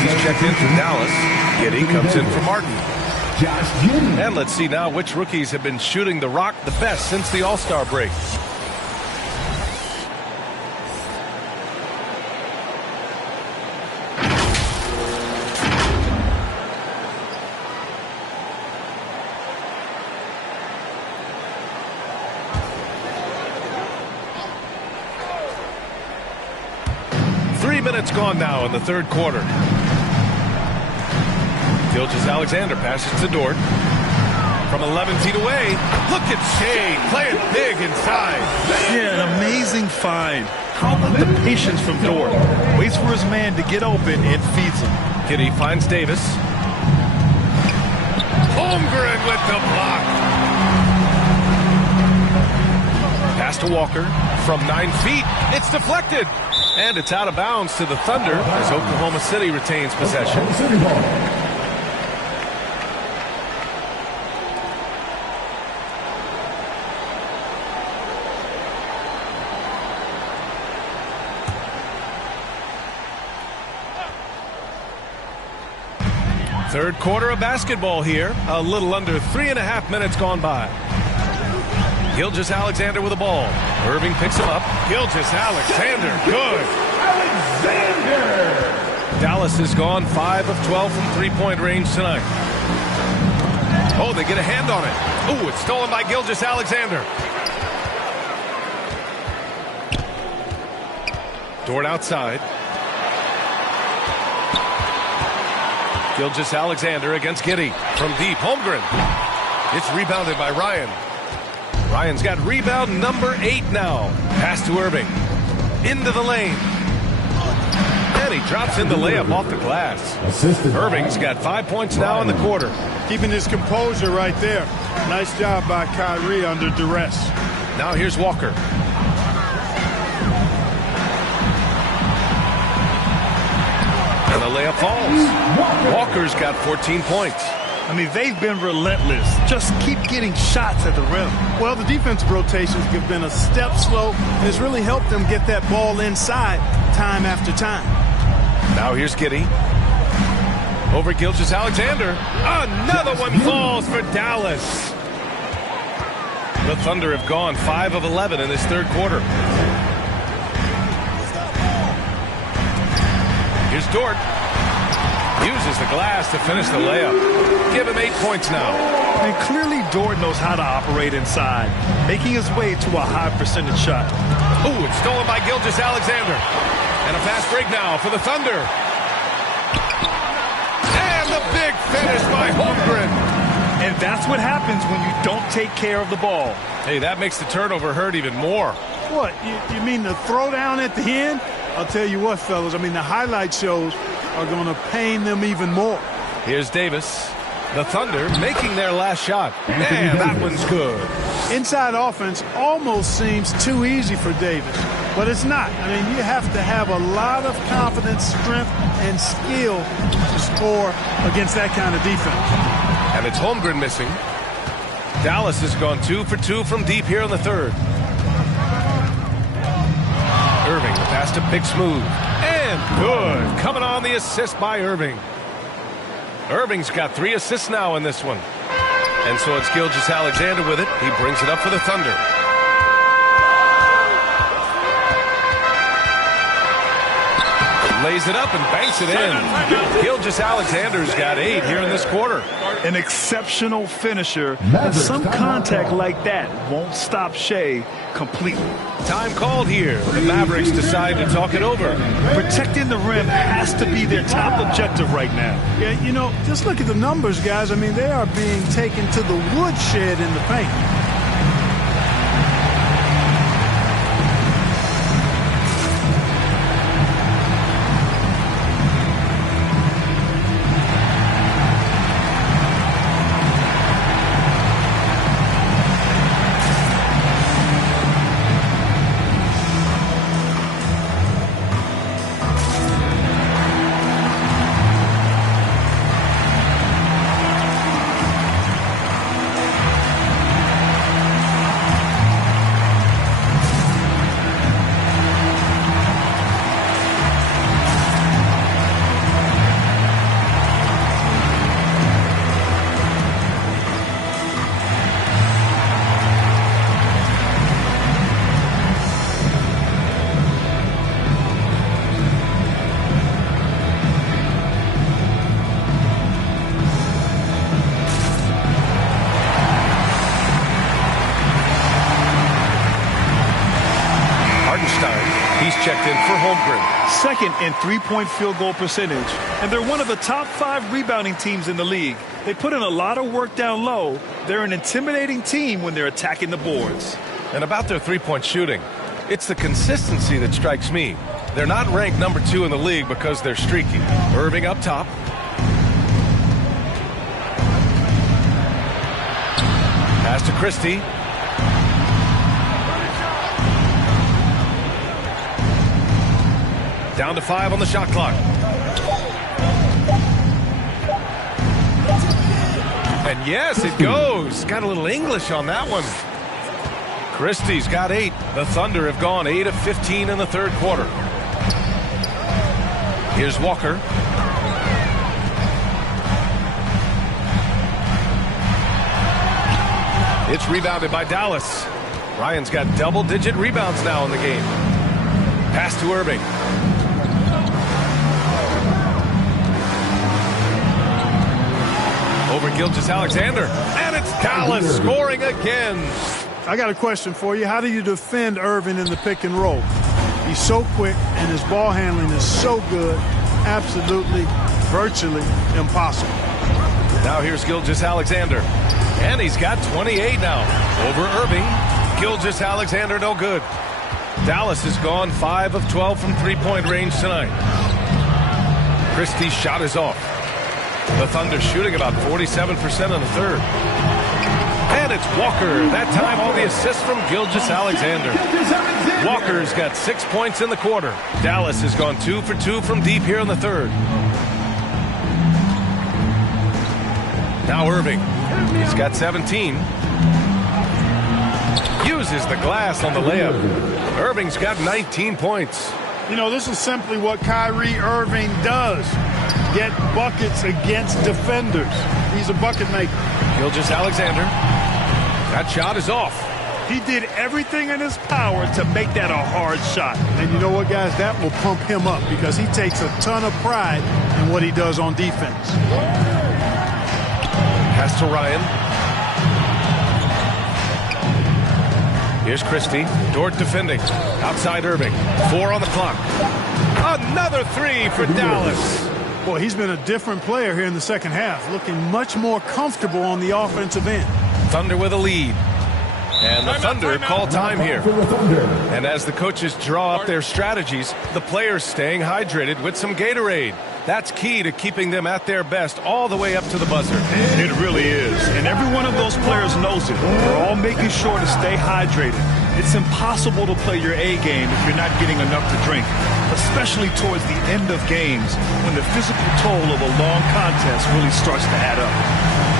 He's checked in for Dallas. Giddey comes in for Martin. And let's see now which rookies have been shooting the rock the best since the All-Star break. Minutes gone now in the third quarter. Gilgeous-Alexander passes to Dort. From 11 feet away, look at Shai playing big inside. Yeah, an amazing find. How about the patience from Dort? Waits for his man to get open and feeds him. Giddey finds Davis. Holmgren with the block. Pass to Walker from 9 feet. It's deflected. And it's out of bounds to the Thunder as Oklahoma City retains possession. Third quarter of basketball here. A little under 3.5 minutes gone by. Gilgeous-Alexander with the ball. Irving picks him up. Gilgeous-Alexander, good. Alexander. Dallas Dallas has gone 5 of 12 from three-point range tonight. Oh, they get a hand on it. Oh, it's stolen by Gilgeous-Alexander. Dort outside. Gilgeous-Alexander against Giddey. From deep, Holmgren. It's rebounded by Ryan. Ryan's got rebound number 8 now. Pass to Irving. Into the lane. And he drops in the layup off the glass. Irving's got 5 points now in the quarter. Keeping his composure right there. Nice job by Kyrie under duress. Now here's Walker. And the layup falls. Walker's got 14 points. I mean, they've been relentless. Just keep getting shots at the rim. Well, the defensive rotations have been a step slow, and it's really helped them get that ball inside time after time. Now here's Giddey. Over Gilgeous-Alexander. Another one falls for Dallas. The Thunder have gone 5 of 11 in this third quarter. Here's Dort. Uses the glass to finish the layup. Give him 8 points now. And clearly Dort knows how to operate inside, making his way to a high percentage shot. Ooh, it's stolen by Gilgeous-Alexander. And a fast break now for the Thunder. And the big finish by Holmgren. And that's what happens when you don't take care of the ball. Hey, that makes the turnover hurt even more. What, you mean the throwdown at the end? I'll tell you what, fellas, I mean, the highlight shows are going to pain them even more. Here's Davis. The Thunder making their last shot. And that one's good. Inside offense almost seems too easy for Davis, but it's not. I mean, you have to have a lot of confidence, strength, and skill to score against that kind of defense. And it's Holmgren missing. Dallas has gone 2 for 2 from deep here in the third. Irving, the pass to Big Smooth. And good. Coming on the assist by Irving. Irving's got 3 assists now in this one. And so it's Gilgeous-Alexander with it. He brings it up for the Thunder. Lays it up and banks it in. Gilgeous-Alexander's got 8 here in this quarter. An exceptional finisher. And some contact like that won't stop Shea completely. Time called here. The Mavericks decide to talk it over. Protecting the rim has to be their top objective right now. Yeah, you know, just look at the numbers, guys. I mean, they are being taken to the woodshed in the paint. Checked in for Holmgren. Second in three-point field goal percentage. And they're one of the top 5 rebounding teams in the league. They put in a lot of work down low. They're an intimidating team when they're attacking the boards. And about their three-point shooting, it's the consistency that strikes me. They're not ranked number 2 in the league because they're streaky. Irving up top. Pass to Christie. Down to 5 on the shot clock. And yes, it goes. Got a little English on that one. Christie's got 8. The Thunder have gone 8 of 15 in the third quarter. Here's Walker. It's rebounded by Dallas. Ryan's got double-digit rebounds now in the game. Pass to Irving. Gilgeous-Alexander. And it's Dallas scoring again. I got a question for you. How do you defend Irving in the pick and roll? He's so quick, and his ball handling is so good. Absolutely, virtually impossible. Now here's Gilgeous-Alexander. And he's got 28 now over Irving. Gilgeous-Alexander no good. Dallas has gone 5 of 12 from three-point range tonight. Christie's shot is off. The Thunder shooting about 47% in the third. And it's Walker. That time on the assist from Gilgeous-Alexander. Walker's got 6 points in the quarter. Dallas has gone 2 for 2 from deep here in the third. Now Irving. He's got 17. Uses the glass on the layup. Irving's got 19 points. You know, this is simply what Kyrie Irving does. Get buckets against defenders. He's a bucket maker. Gilgeous-Alexander. That shot is off. He did everything in his power to make that a hard shot. And you know what, guys? That will pump him up because he takes a ton of pride in what he does on defense. Pass to Ryan. Here's Christie. Dort defending. Outside Irving. 4 on the clock. Another 3 for Dallas. Boy, he's been a different player here in the second half, looking much more comfortable on the offensive end. Thunder with a lead. And the Thunder call time here. And as the coaches draw up their strategies, the players staying hydrated with some Gatorade. That's key to keeping them at their best all the way up to the buzzer. It really is. And every one of those players knows it. We're all making sure to stay hydrated. It's impossible to play your A game if you're not getting enough to drink, especially towards the end of games when the physical toll of a long contest really starts to add up.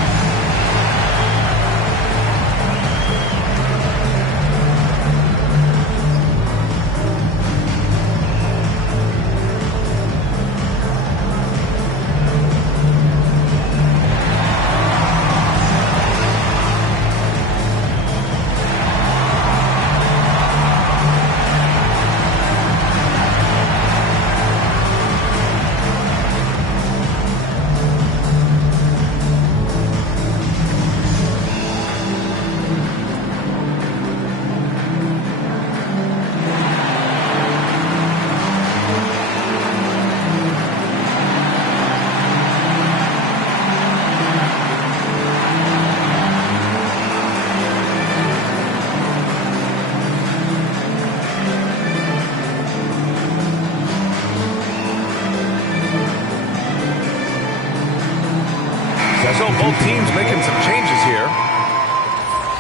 So both teams making some changes here.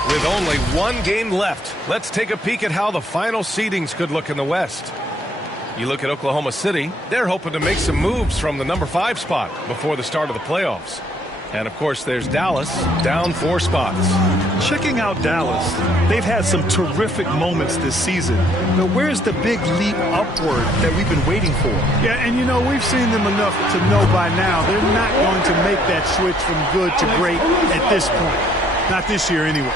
With only one game left, let's take a peek at how the final seedings could look in the West. You look at Oklahoma City, they're hoping to make some moves from the number 5 spot before the start of the playoffs. And of course, there's Dallas, down 4 spots. Checking out Dallas, they've had some terrific moments this season. But where's the big leap upward that we've been waiting for? Yeah, and you know, we've seen them enough to know by now they're not going to make that switch from good to great at this point. Not this year, anyway.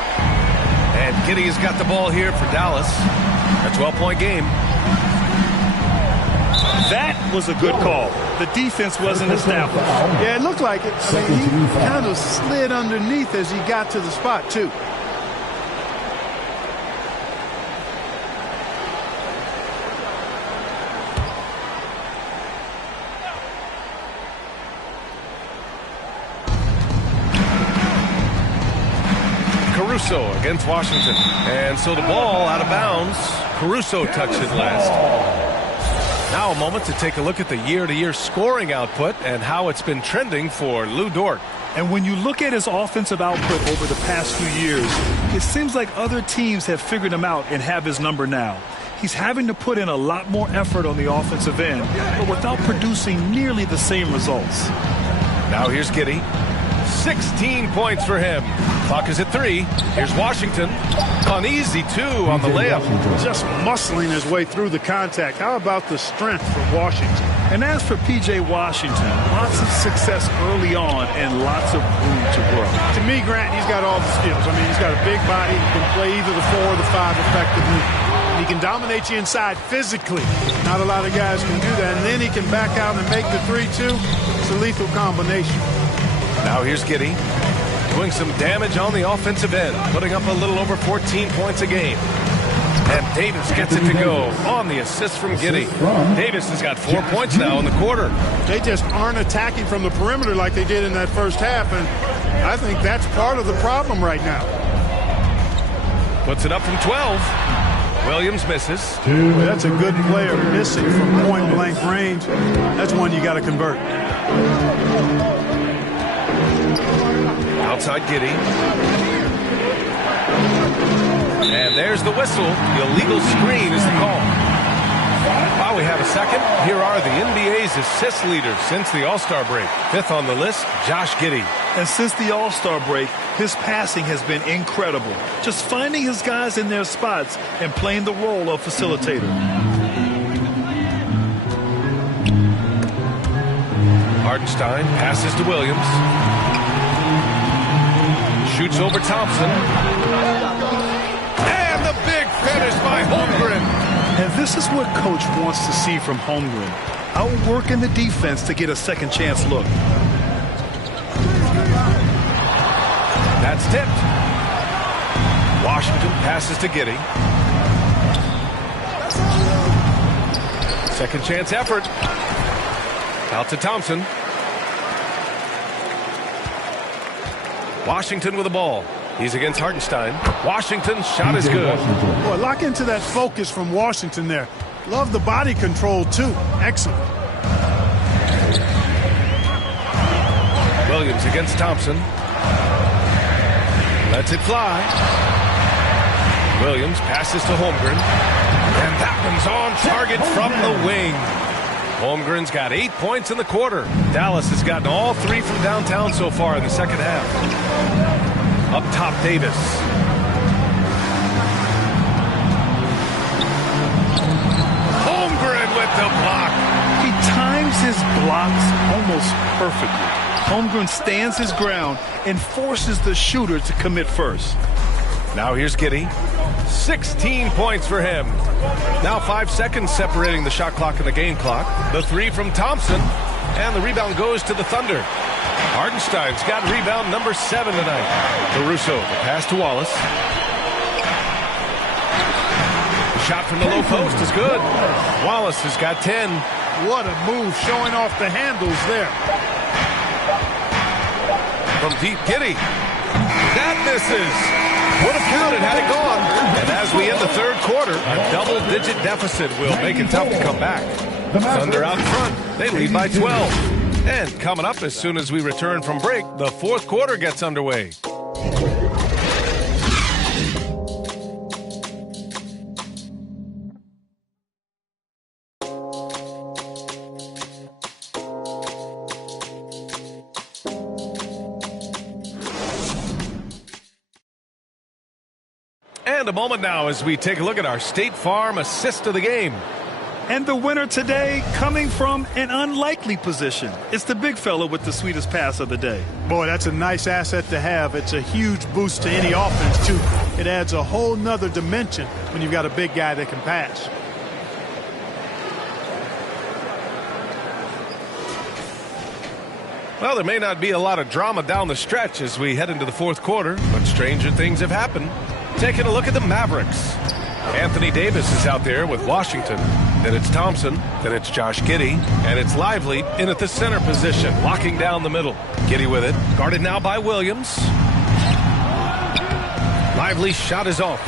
And Giddey has got the ball here for Dallas. A 12-point game. That was a good call. The defense wasn't established. Yeah, it looked like it. I mean, he kind of slid underneath as he got to the spot, too. Caruso against Washington. And so the ball out of bounds. Caruso touched it last. Now a moment to take a look at the year-to-year scoring output and how it's been trending for Lu Dort. And when you look at his offensive output over the past few years, it seems like other teams have figured him out and have his number now. He's having to put in a lot more effort on the offensive end, but without producing nearly the same results. Now here's Giddey. 16 points for him. Clock is at 3. Here's Washington. Uneasy 2 on the layup. Just muscling his way through the contact. How about the strength from Washington? And as for P.J. Washington, lots of success early on and lots of room to grow. To me, Grant, he's got all the skills. I mean, he's got a big body. He can play either the 4 or the 5 effectively. He can dominate you inside physically. Not a lot of guys can do that. And then he can back out and make the 3-2. It's a lethal combination. Now here's Giddey. doing some damage on the offensive end, putting up a little over 14 points a game. And Davis gets it to go on the assist from Giddey. Davis has got 4 points now in the quarter. They just aren't attacking from the perimeter like they did in that first half, and I think that's part of the problem right now. Puts it up from 12. Williams misses. Well, that's a good player missing from point-blank range. That's one you got to convert. Outside Giddey. And there's the whistle. The illegal screen is the call. While we have a second, here are the NBA's assist leaders since the All-Star break. Fifth on the list, Josh Giddey. And since the All-Star break, his passing has been incredible. Just finding his guys in their spots and playing the role of facilitator. Hartenstein passes to Williams. Shoots over Thompson. And the big finish by Holmgren. And this is what Coach wants to see from Holmgren. Outworking the defense to get a second chance look. That's tipped. Washington passes to Giddey. Second chance effort. Out to Thompson. Washington with the ball. He's against Hartenstein. Washington's shot is good. Boy, lock into that focus from Washington there. Love the body control, too. Excellent. Williams against Thompson. Lets it fly. Williams passes to Holmgren. And that one's on target from the wing. Holmgren's got 8 points in the quarter. Dallas has gotten all 3 from downtown so far in the second half. Up top, Davis. Holmgren with the block. He times his blocks almost perfectly. Holmgren stands his ground and forces the shooter to commit first. Now here's Giddey. 16 points for him. Now 5 seconds separating the shot clock and the game clock. The 3 from Thompson. And the rebound goes to the Thunder. Hartenstein's got rebound number 7 tonight. Caruso, the pass to Wallace. The shot from the low post is good. Wallace has got 10. What a move, showing off the handles there. From deep, Giddey. That misses. Would have counted had it gone. And as we end the third quarter, a double-digit deficit will make it tough to come back. Thunder out front. They lead by 12. And coming up as soon as we return from break, the fourth quarter gets underway. And a moment now as we take a look at our State Farm assist of the game. And the winner today coming from an unlikely position. It's the big fella with the sweetest pass of the day. Boy, that's a nice asset to have. It's a huge boost to any offense, too. It adds a whole nother dimension when you've got a big guy that can pass. Well, there may not be a lot of drama down the stretch as we head into the fourth quarter, but stranger things have happened. Taking a look at the Mavericks. Anthony Davis is out there with Washington. Then it's Thompson. Then it's Josh Giddey. And it's Lively in at the center position, locking down the middle. Giddey with it. Guarded now by Williams. Lively's shot is off.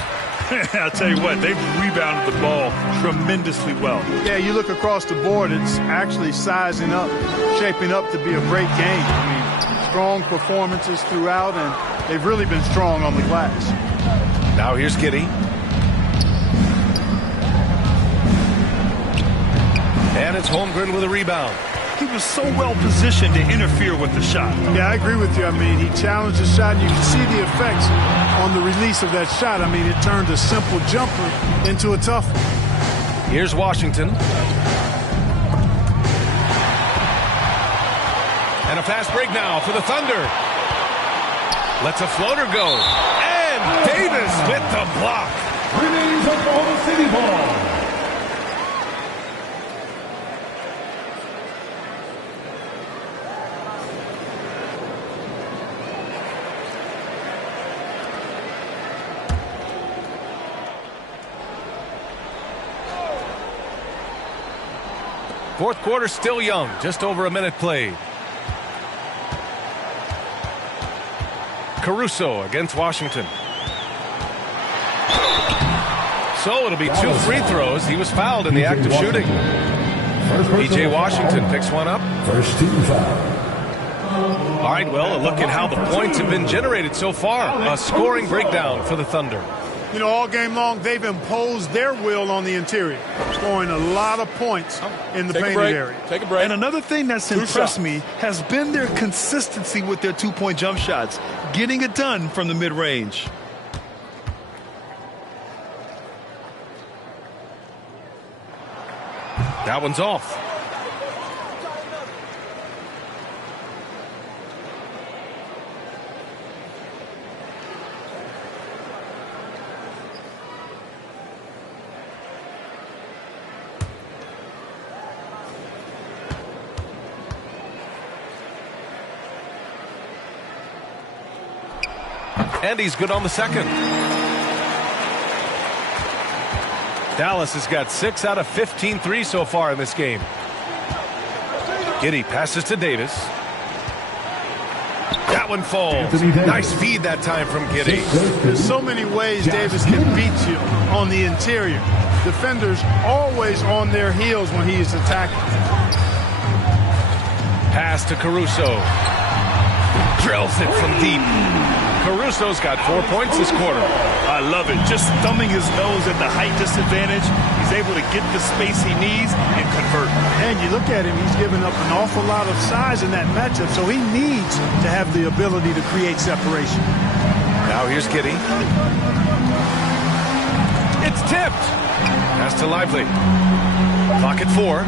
I'll tell you what, they've rebounded the ball tremendously well. Yeah, you look across the board, it's actually sizing up, shaping up to be a great game. I mean, strong performances throughout, and they've really been strong on the glass. Now here's Giddey. And it's Holmgren with a rebound. He was so well positioned to interfere with the shot. Yeah, I agree with you. I mean, he challenged the shot, and you can see the effects on the release of that shot. I mean, it turned a simple jumper into a tough one. Here's Washington. And a fast break now for the Thunder. Lets a floater go. And Davis with the block. Remains Oklahoma City ball. Fourth quarter still young, just over a minute played. Caruso against Washington. So it'll be 2 free throws. He was fouled in the act of shooting. P.J. Washington picks one up. First team foul. All right, well, a look at how the points have been generated so far. A scoring breakdown for the Thunder. You know, all game long, they've imposed their will on the interior, scoring a lot of points in the painted area. Take a break. And another thing that's impressed me has been their consistency with their two-point jump shots, getting it done from the mid-range. That one's off. And he's good on the second. Dallas has got 6 out of 15 threes so far in this game. Giddey passes to Davis. That one falls. Nice feed that time from Giddey. There's so many ways Davis can beat you on the interior. Defenders always on their heels when he is attacking. Pass to Caruso. Drills it from deep. Caruso's got 4 points this quarter. I love it. Just thumbing his nose at the height disadvantage. He's able to get the space he needs and convert. And you look at him, he's given up an awful lot of size in that matchup, so he needs to have the ability to create separation. Now here's Giddey. It's tipped. Pass to Lively. Clock at 4.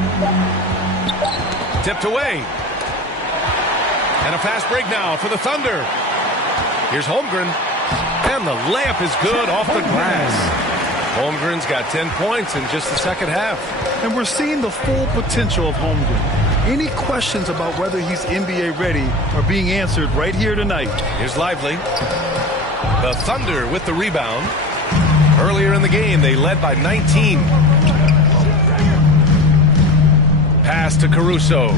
Tipped away. And a fast break now for the Thunder. Here's Holmgren, and the layup is good off the glass. Holmgren's got 10 points in just the second half. And we're seeing the full potential of Holmgren. Any questions about whether he's NBA ready are being answered right here tonight. Here's Lively. The Thunder with the rebound. Earlier in the game, they led by 19. Pass to Caruso.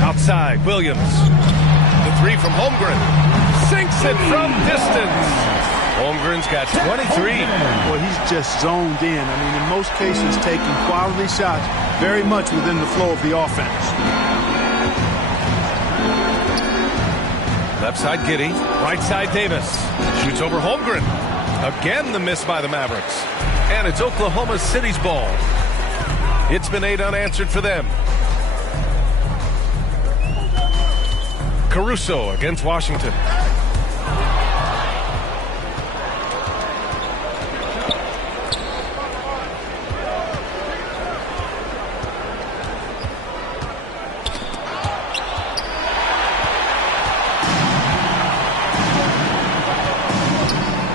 Outside, Williams. The three from Holmgren. Sinks it from distance. Holmgren's got 23. Well, he's just zoned in. I mean, in most cases, taking quality shots very much within the flow of the offense. Left side, Giddey. Right side, Davis. Shoots over Holmgren. Again, the miss by the Mavericks. And it's Oklahoma City's ball. It's been 8 unanswered for them. Caruso against Washington.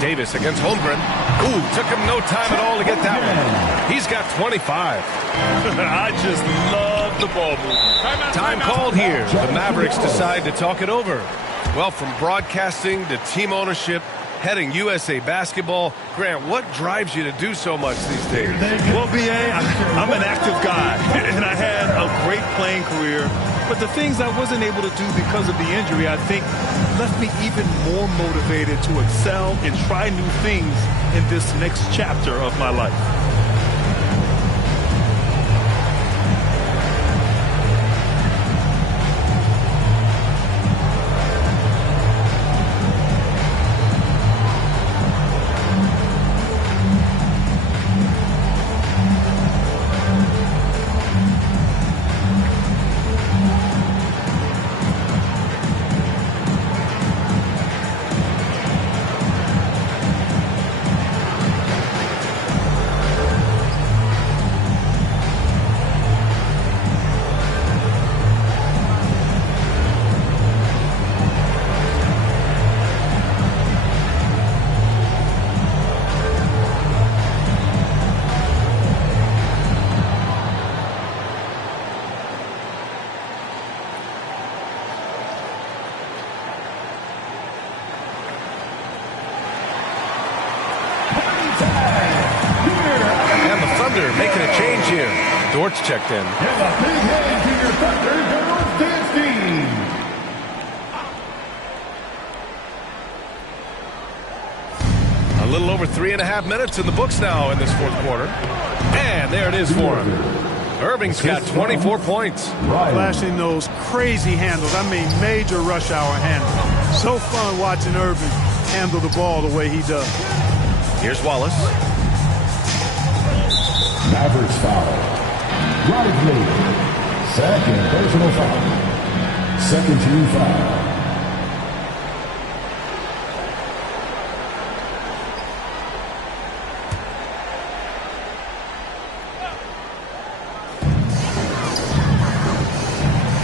Davis against Holmgren. Ooh, took him no time at all to get that one. He's got 25. I just love the ball movement. Time called here. The Mavericks decide to talk it over. Well, from broadcasting to team ownership, heading USA basketball, Grant, what drives you to do so much these days? Well, B.A., I'm an active guy, and I had a great playing career. But the things I wasn't able to do because of the injury, I think, left me even more motivated to excel and try new things in this next chapter of my life. making a change here. Dort's checked in. Give a big hand to your Thunder, George Dansby. A little over 3.5 minutes in the books now in this fourth quarter. And there it is for him. Irving's got 24 points. Flashing those crazy handles. I mean, major rush hour handles. So fun watching Irving handle the ball the way he does. Here's Wallace. Mavericks foul. Lively. Second personal foul. Second team foul.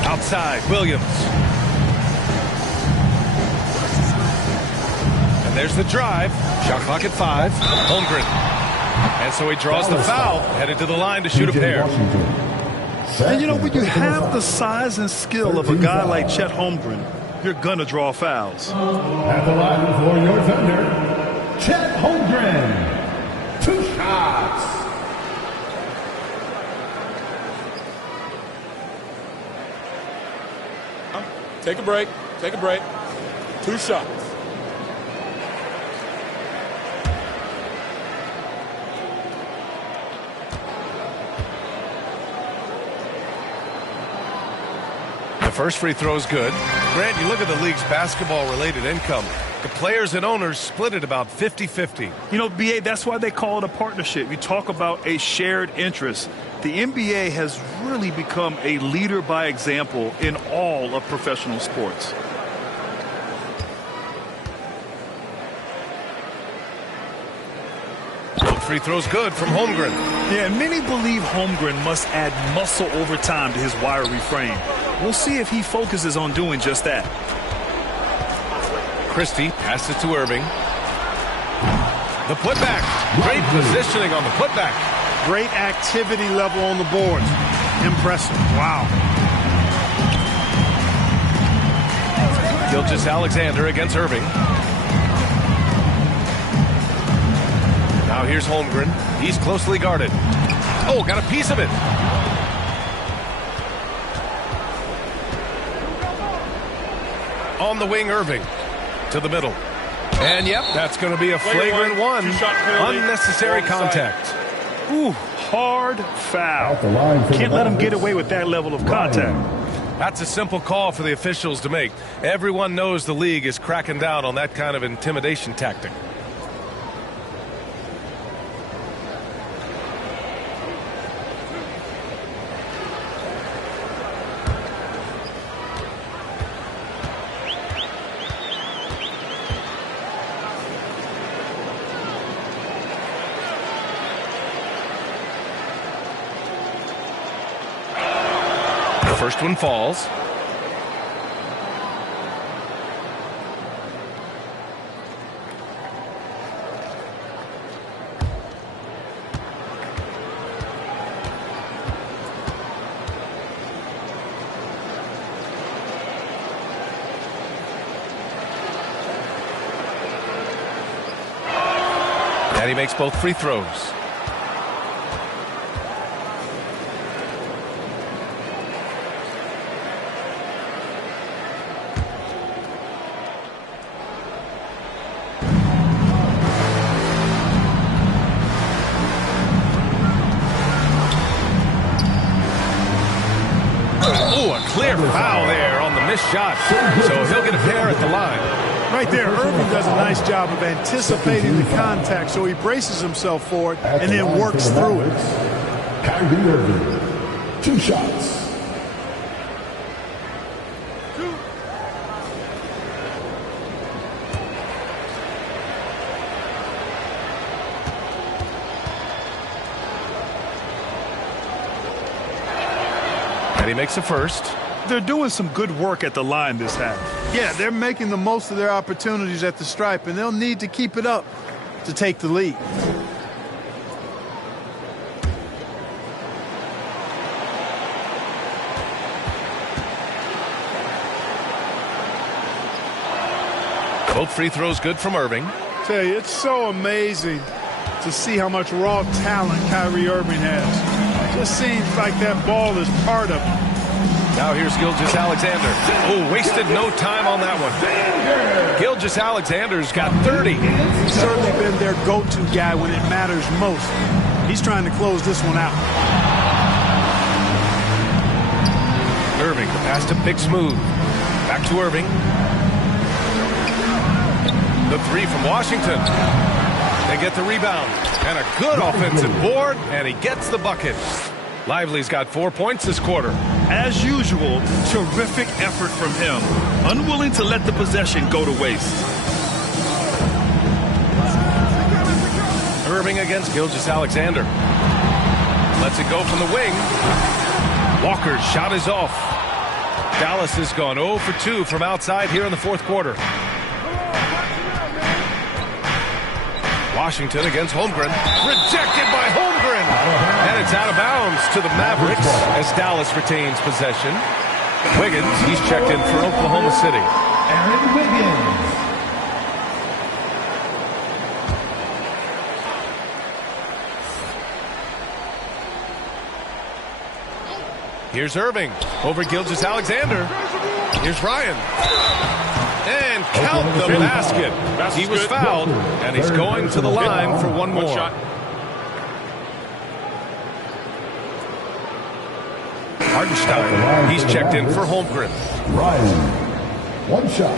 Outside, Williams. And there's the drive. Shot clock at 5. Holmgren. And so he draws the foul, headed to the line to shoot a pair. And you know, when you have the size and skill of a guy like Chet Holmgren, you're going to draw fouls. At the line for your Thunder, Chet Holmgren. 2 shots. Take a break. Take a break. 2 shots. The first free throw is good. Grant, you look at the league's basketball-related income. The players and owners split it about 50-50. You know, BA, that's why they call it a partnership. You talk about a shared interest. The NBA has really become a leader by example in all of professional sports. Both free throws good from Holmgren. Yeah, and many believe Holmgren must add muscle over time to his wiry frame. We'll see if he focuses on doing just that. Christie passed it to Irving. The putback. Great positioning on the putback. Great activity level on the board. Impressive. Wow. Gilgeous-Alexander against Irving. Now here's Holmgren. He's closely guarded. Oh, got a piece of it. On the wing, Irving. To the middle. And yep, that's going to be a flagrant one. Unnecessary contact. Ooh, hard foul. Can't let him get away with that level of contact. That's a simple call for the officials to make. Everyone knows the league is cracking down on that kind of intimidation tactic. First one falls. And he makes both free throws. Clear foul there on the missed shot. So he'll get a pair at the line. Right there, Irving does a nice job of anticipating the contact, so he braces himself for it and then works through it. Kyrie Irving, 2 shots. And he makes a first. They're doing some good work at the line this half. Yeah, they're making the most of their opportunities at the stripe, and they'll need to keep it up to take the lead. Both free throws good from Irving. Tell you, it's so amazing to see how much raw talent Kyrie Irving has. Just seems like that ball is part of it. Now here's Gilgeous-Alexander. Oh, wasted no time on that one. Gilgeous-Alexander's got 30. He's certainly been their go-to guy when it matters most. He's trying to close this one out. Irving, the pass to Big Smooth. Back to Irving. The three from Washington. They get the rebound. And a good offensive board, and he gets the bucket. Lively's got 4 points this quarter. As usual, terrific effort from him. Unwilling to let the possession go to waste. Irving against Gilgeous-Alexander. Lets it go from the wing. Walker's shot is off. Dallas has gone 0 for 2 from outside here in the fourth quarter. Washington against Holmgren. Rejected by Holmgren. And it's out of bounds to the Mavericks as Dallas retains possession. Wiggins, he's checked in for Oklahoma City. Aaron Wiggins. Here's Irving over Gilgeous-Alexander. Here's Ryan. And count the basket. He was fouled, and he's going to the line for one more. Hartenstein, he's checked in for Holmgren. Ryan, one shot.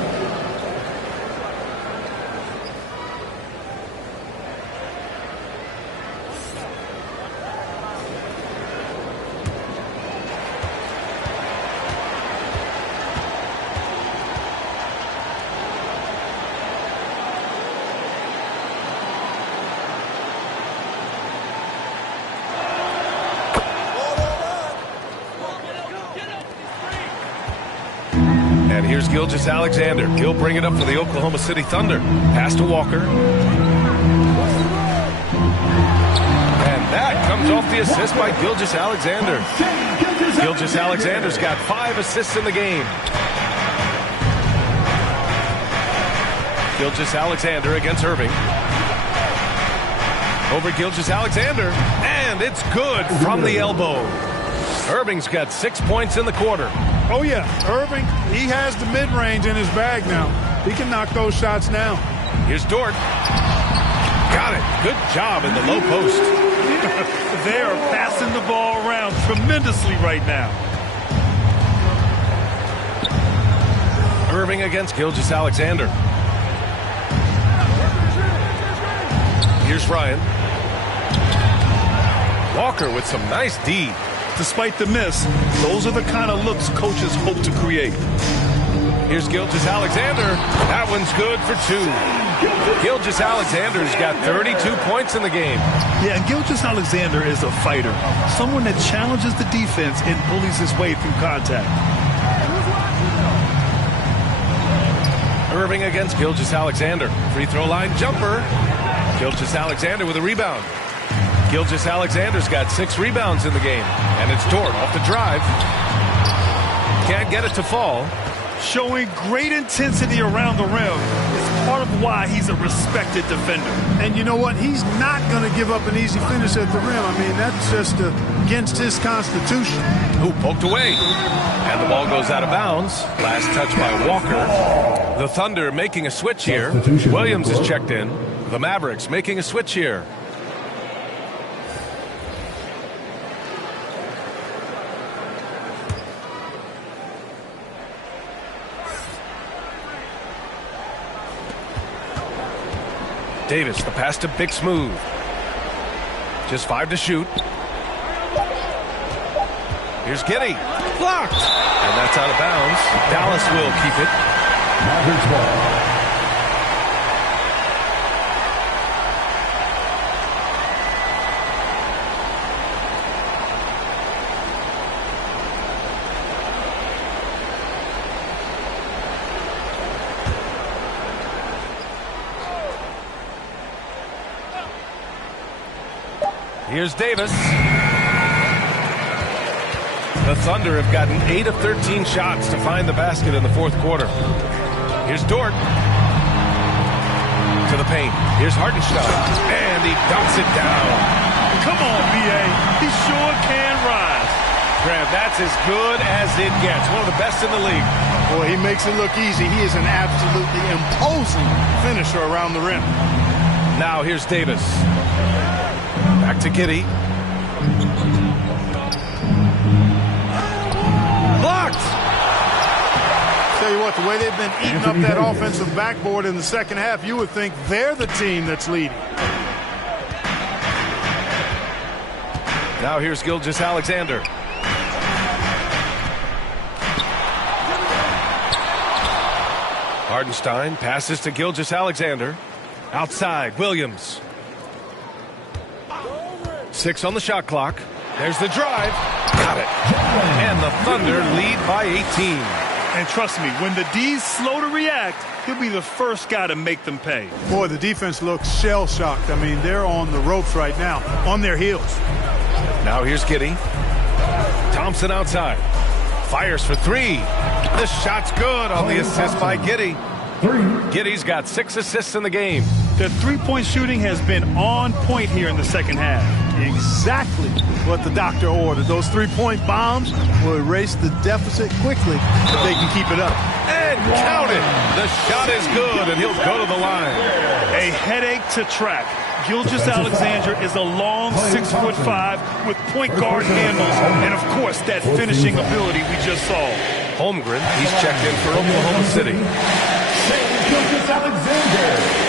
And here's Gilgeous-Alexander. He'll bring it up for the Oklahoma City Thunder. Pass to Walker. And that comes off the assist by Gilgeous-Alexander. Gilgeous-Alexander's got 5 assists in the game. Gilgeous-Alexander against Irving. Over Gilgeous-Alexander. And it's good from the elbow. Irving's got 6 points in the quarter. Oh, yeah. Irving, he has the mid-range in his bag now. He can knock those shots down. Here's Dort. Got it. Good job in the low post. They are passing the ball around tremendously right now. Irving against Gilgeous-Alexander. Here's Ryan. Walker with some nice D. Despite the miss, those are the kind of looks coaches hope to create. Here's Gilgeous-Alexander. That one's good for 2. Gilgeous-Alexander's got 32 points in the game. Yeah, and Gilgeous-Alexander is a fighter. Someone that challenges the defense and bullies his way through contact. Irving against Gilgeous-Alexander. Free throw line jumper. Gilgeous-Alexander with a rebound. Gilgeous-Alexander's got 6 rebounds in the game. And it's Dort off the drive. Can't get it to fall. Showing great intensity around the rim is part of why he's a respected defender. And you know what? He's not going to give up an easy finish at the rim. I mean, that's just against his constitution. Ooh, poked away. And the ball goes out of bounds. Last touch by Walker. The Thunder making a switch here. Williams is checked in. The Mavericks making a switch here. Davis, the pass to Big Smooth. Just 5 to shoot. Here's Giddey. Blocked. And that's out of bounds. Dallas will keep it. Mavericks ball. Here's Davis. The Thunder have gotten 8 of 13 shots to find the basket in the fourth quarter. Here's Dort. to the paint. Here's Hartenstein, and he dunks it down. Come on, B.A. He sure can rise. Graham, that's as good as it gets. One of the best in the league. Boy, he makes it look easy. He is an absolutely imposing finisher around the rim. Now here's Davis. Back to Giddey. Blocked! Tell you what, the way they've been eating up that offensive backboard in the second half, you would think they're the team that's leading. Now here's Gilgeous-Alexander. Hartenstein passes to Gilgeous-Alexander. Outside, Williams. 6 on the shot clock. There's the drive. Got it. And the Thunder lead by 18. And trust me, when the D's slow to react, he'll be the first guy to make them pay. Boy, the defense looks shell-shocked. I mean, they're on the ropes right now, on their heels. Now here's Giddey. Thompson outside. Fires for 3. The shot's good on the assist by Giddey. Giddey's got 6 assists in the game. The three-point shooting has been on point here in the second half. Exactly what the doctor ordered. Those three-point bombs will erase the deficit quickly if they can keep it up. And count it. The shot is good, and he'll go to the line. A headache to track. Gilgeous-Alexander is a long 6'5" with point guard handles, and of course that finishing ability we just saw. Holmgren, he's checked in for Oklahoma City. Gilgeous-Alexander.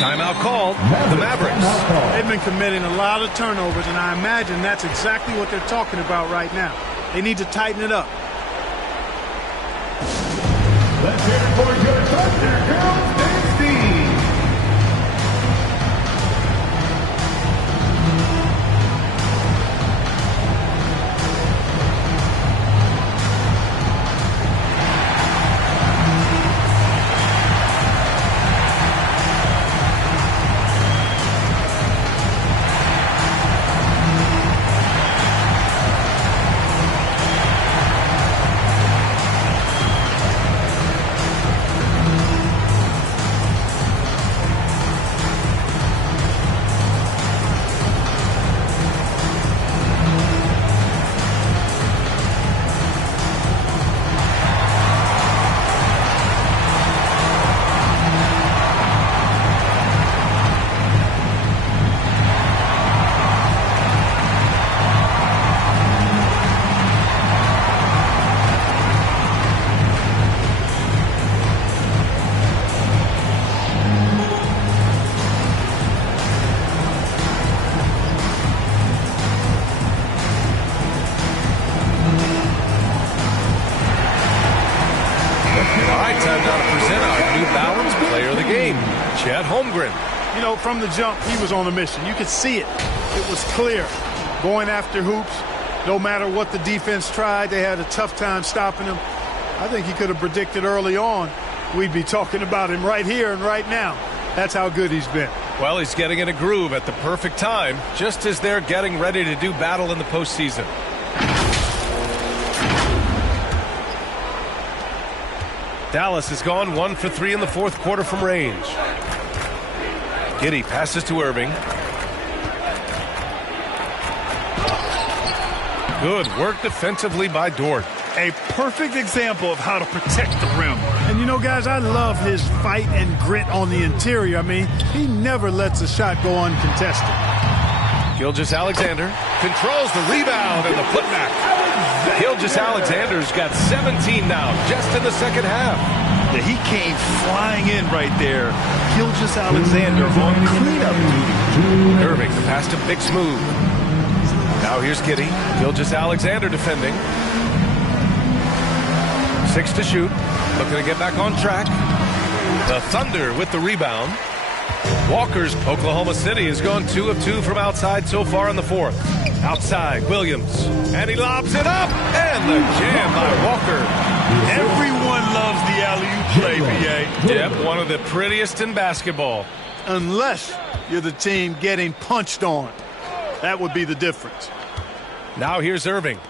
Timeout called. The Mavericks. They've been committing a lot of turnovers, and I imagine that's exactly what they're talking about right now. They need to tighten it up. Let's hear it for your Thunder Girls, Dynasty. Chet Holmgren. You know, from the jump, he was on a mission. You could see it. It was clear. Going after hoops, no matter what the defense tried, they had a tough time stopping him. I think he could have predicted early on we'd be talking about him right here and right now. That's how good he's been. Well, he's getting in a groove at the perfect time, just as they're getting ready to do battle in the postseason. Dallas has gone 1 for 3 in the fourth quarter from range. Giddey passes to Irving. Good work defensively by Dort. A perfect example of how to protect the rim. And you know, guys, I love his fight and grit on the interior. I mean, he never lets a shot go uncontested. Gilgeous-Alexander controls the rebound and the putback. Gilgeous-Alexander's got 17 now, just in the second half. Yeah, he came flying in right there. Gilgeous-Alexander on cleanup duty. Irving, the pass to Big Smooth. Now here's Giddey. Gilgeous-Alexander defending. 6 to shoot. Looking to get back on track. The Thunder with the rebound. Walker's Oklahoma City has gone 2 of 2 from outside so far in the fourth. Outside, Williams. And he lobs it up. And the jam by Walker. Everyone loves the alley-oop play, B.A. Yep, one of the prettiest in basketball. Unless you're the team getting punched on. That would be the difference. Now here's Irving.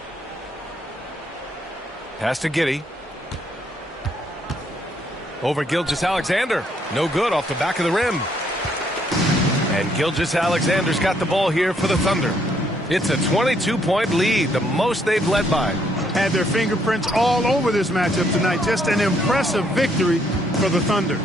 Pass to Giddey. Over Gilgeous-Alexander. No good off the back of the rim. And Gilgeous-Alexander's got the ball here for the Thunder. It's a 22-point lead, the most they've led by. Had their fingerprints all over this matchup tonight. Just an impressive victory for the Thunder.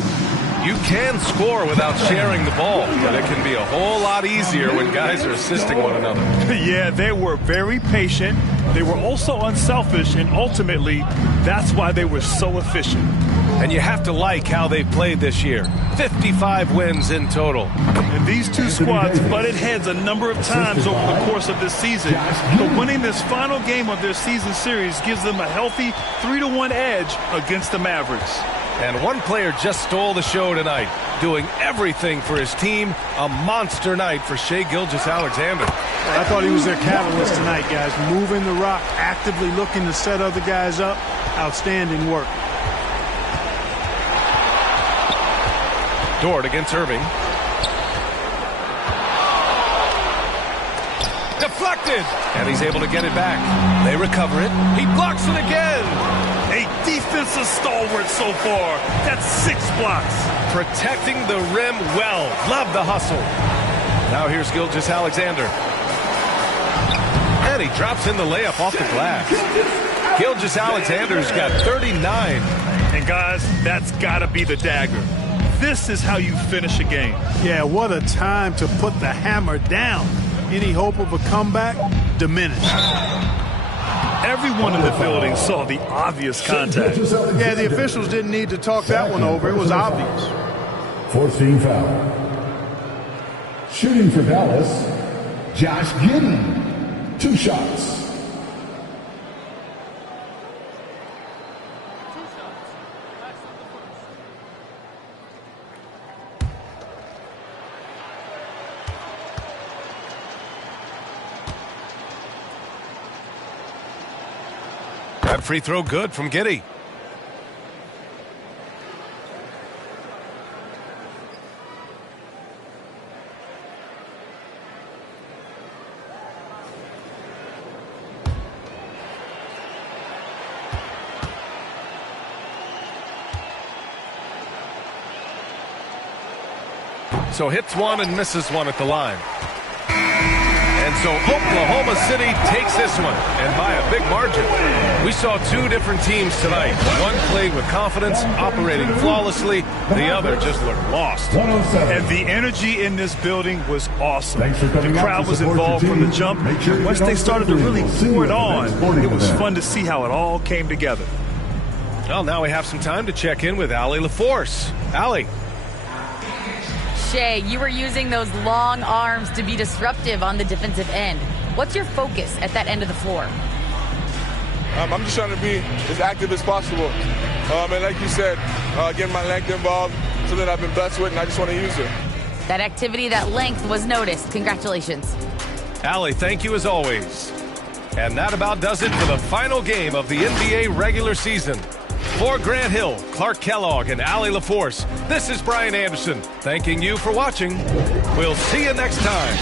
You can score without sharing the ball, but it can be a whole lot easier when guys are assisting one another. Yeah, they were very patient. They were also unselfish, and ultimately, that's why they were so efficient. And you have to like how they've played this year. 55 wins in total. And these two squads butted heads a number of times over the course of this season. But winning this final game of their season series gives them a healthy 3-1 edge against the Mavericks. And one player just stole the show tonight, doing everything for his team. A monster night for Shai Gilgeous-Alexander. I thought he was their catalyst tonight, guys. Moving the rock, actively looking to set other guys up. Outstanding work. Dort against Irving. Deflected! And he's able to get it back. They recover it. He blocks it again. A defensive stalwart so far. That's 6 blocks. Protecting the rim well. Love the hustle. Now here's Gilgeous-Alexander. And he drops in the layup off the glass. Gilgeous-Alexander's got 39. And guys, that's got to be the dagger. This is how you finish a game. Yeah, what a time to put the hammer down. Any hope of a comeback? Diminished. Everyone in the building saw the obvious contact. Yeah, the officials didn't need to talk that one over. It was obvious. 4th team foul. Shooting for Dallas, Josh Giddey. 2 shots. That free throw good from Giddey. So hits one and misses one at the line. And so Oklahoma City takes this one, and by a big margin. We saw 2 different teams tonight. One played with confidence, operating flawlessly. The other just looked lost. And the energy in this building was awesome. The crowd was involved from the jump. Once they started to really pour it on, it was fun to see how it all came together. Well, now we have some time to check in with Allie LaForce. Allie. Shai, you were using those long arms to be disruptive on the defensive end. What's your focus at that end of the floor? I'm just trying to be as active as possible. And like you said, getting my length involved, something I've been blessed with, and I just want to use it. That activity, that length was noticed. Congratulations. Allie, thank you as always. And that about does it for the final game of the NBA regular season. For Grant Hill, Clark Kellogg, and Allie LaForce, this is Brian Anderson, thanking you for watching. We'll see you next time.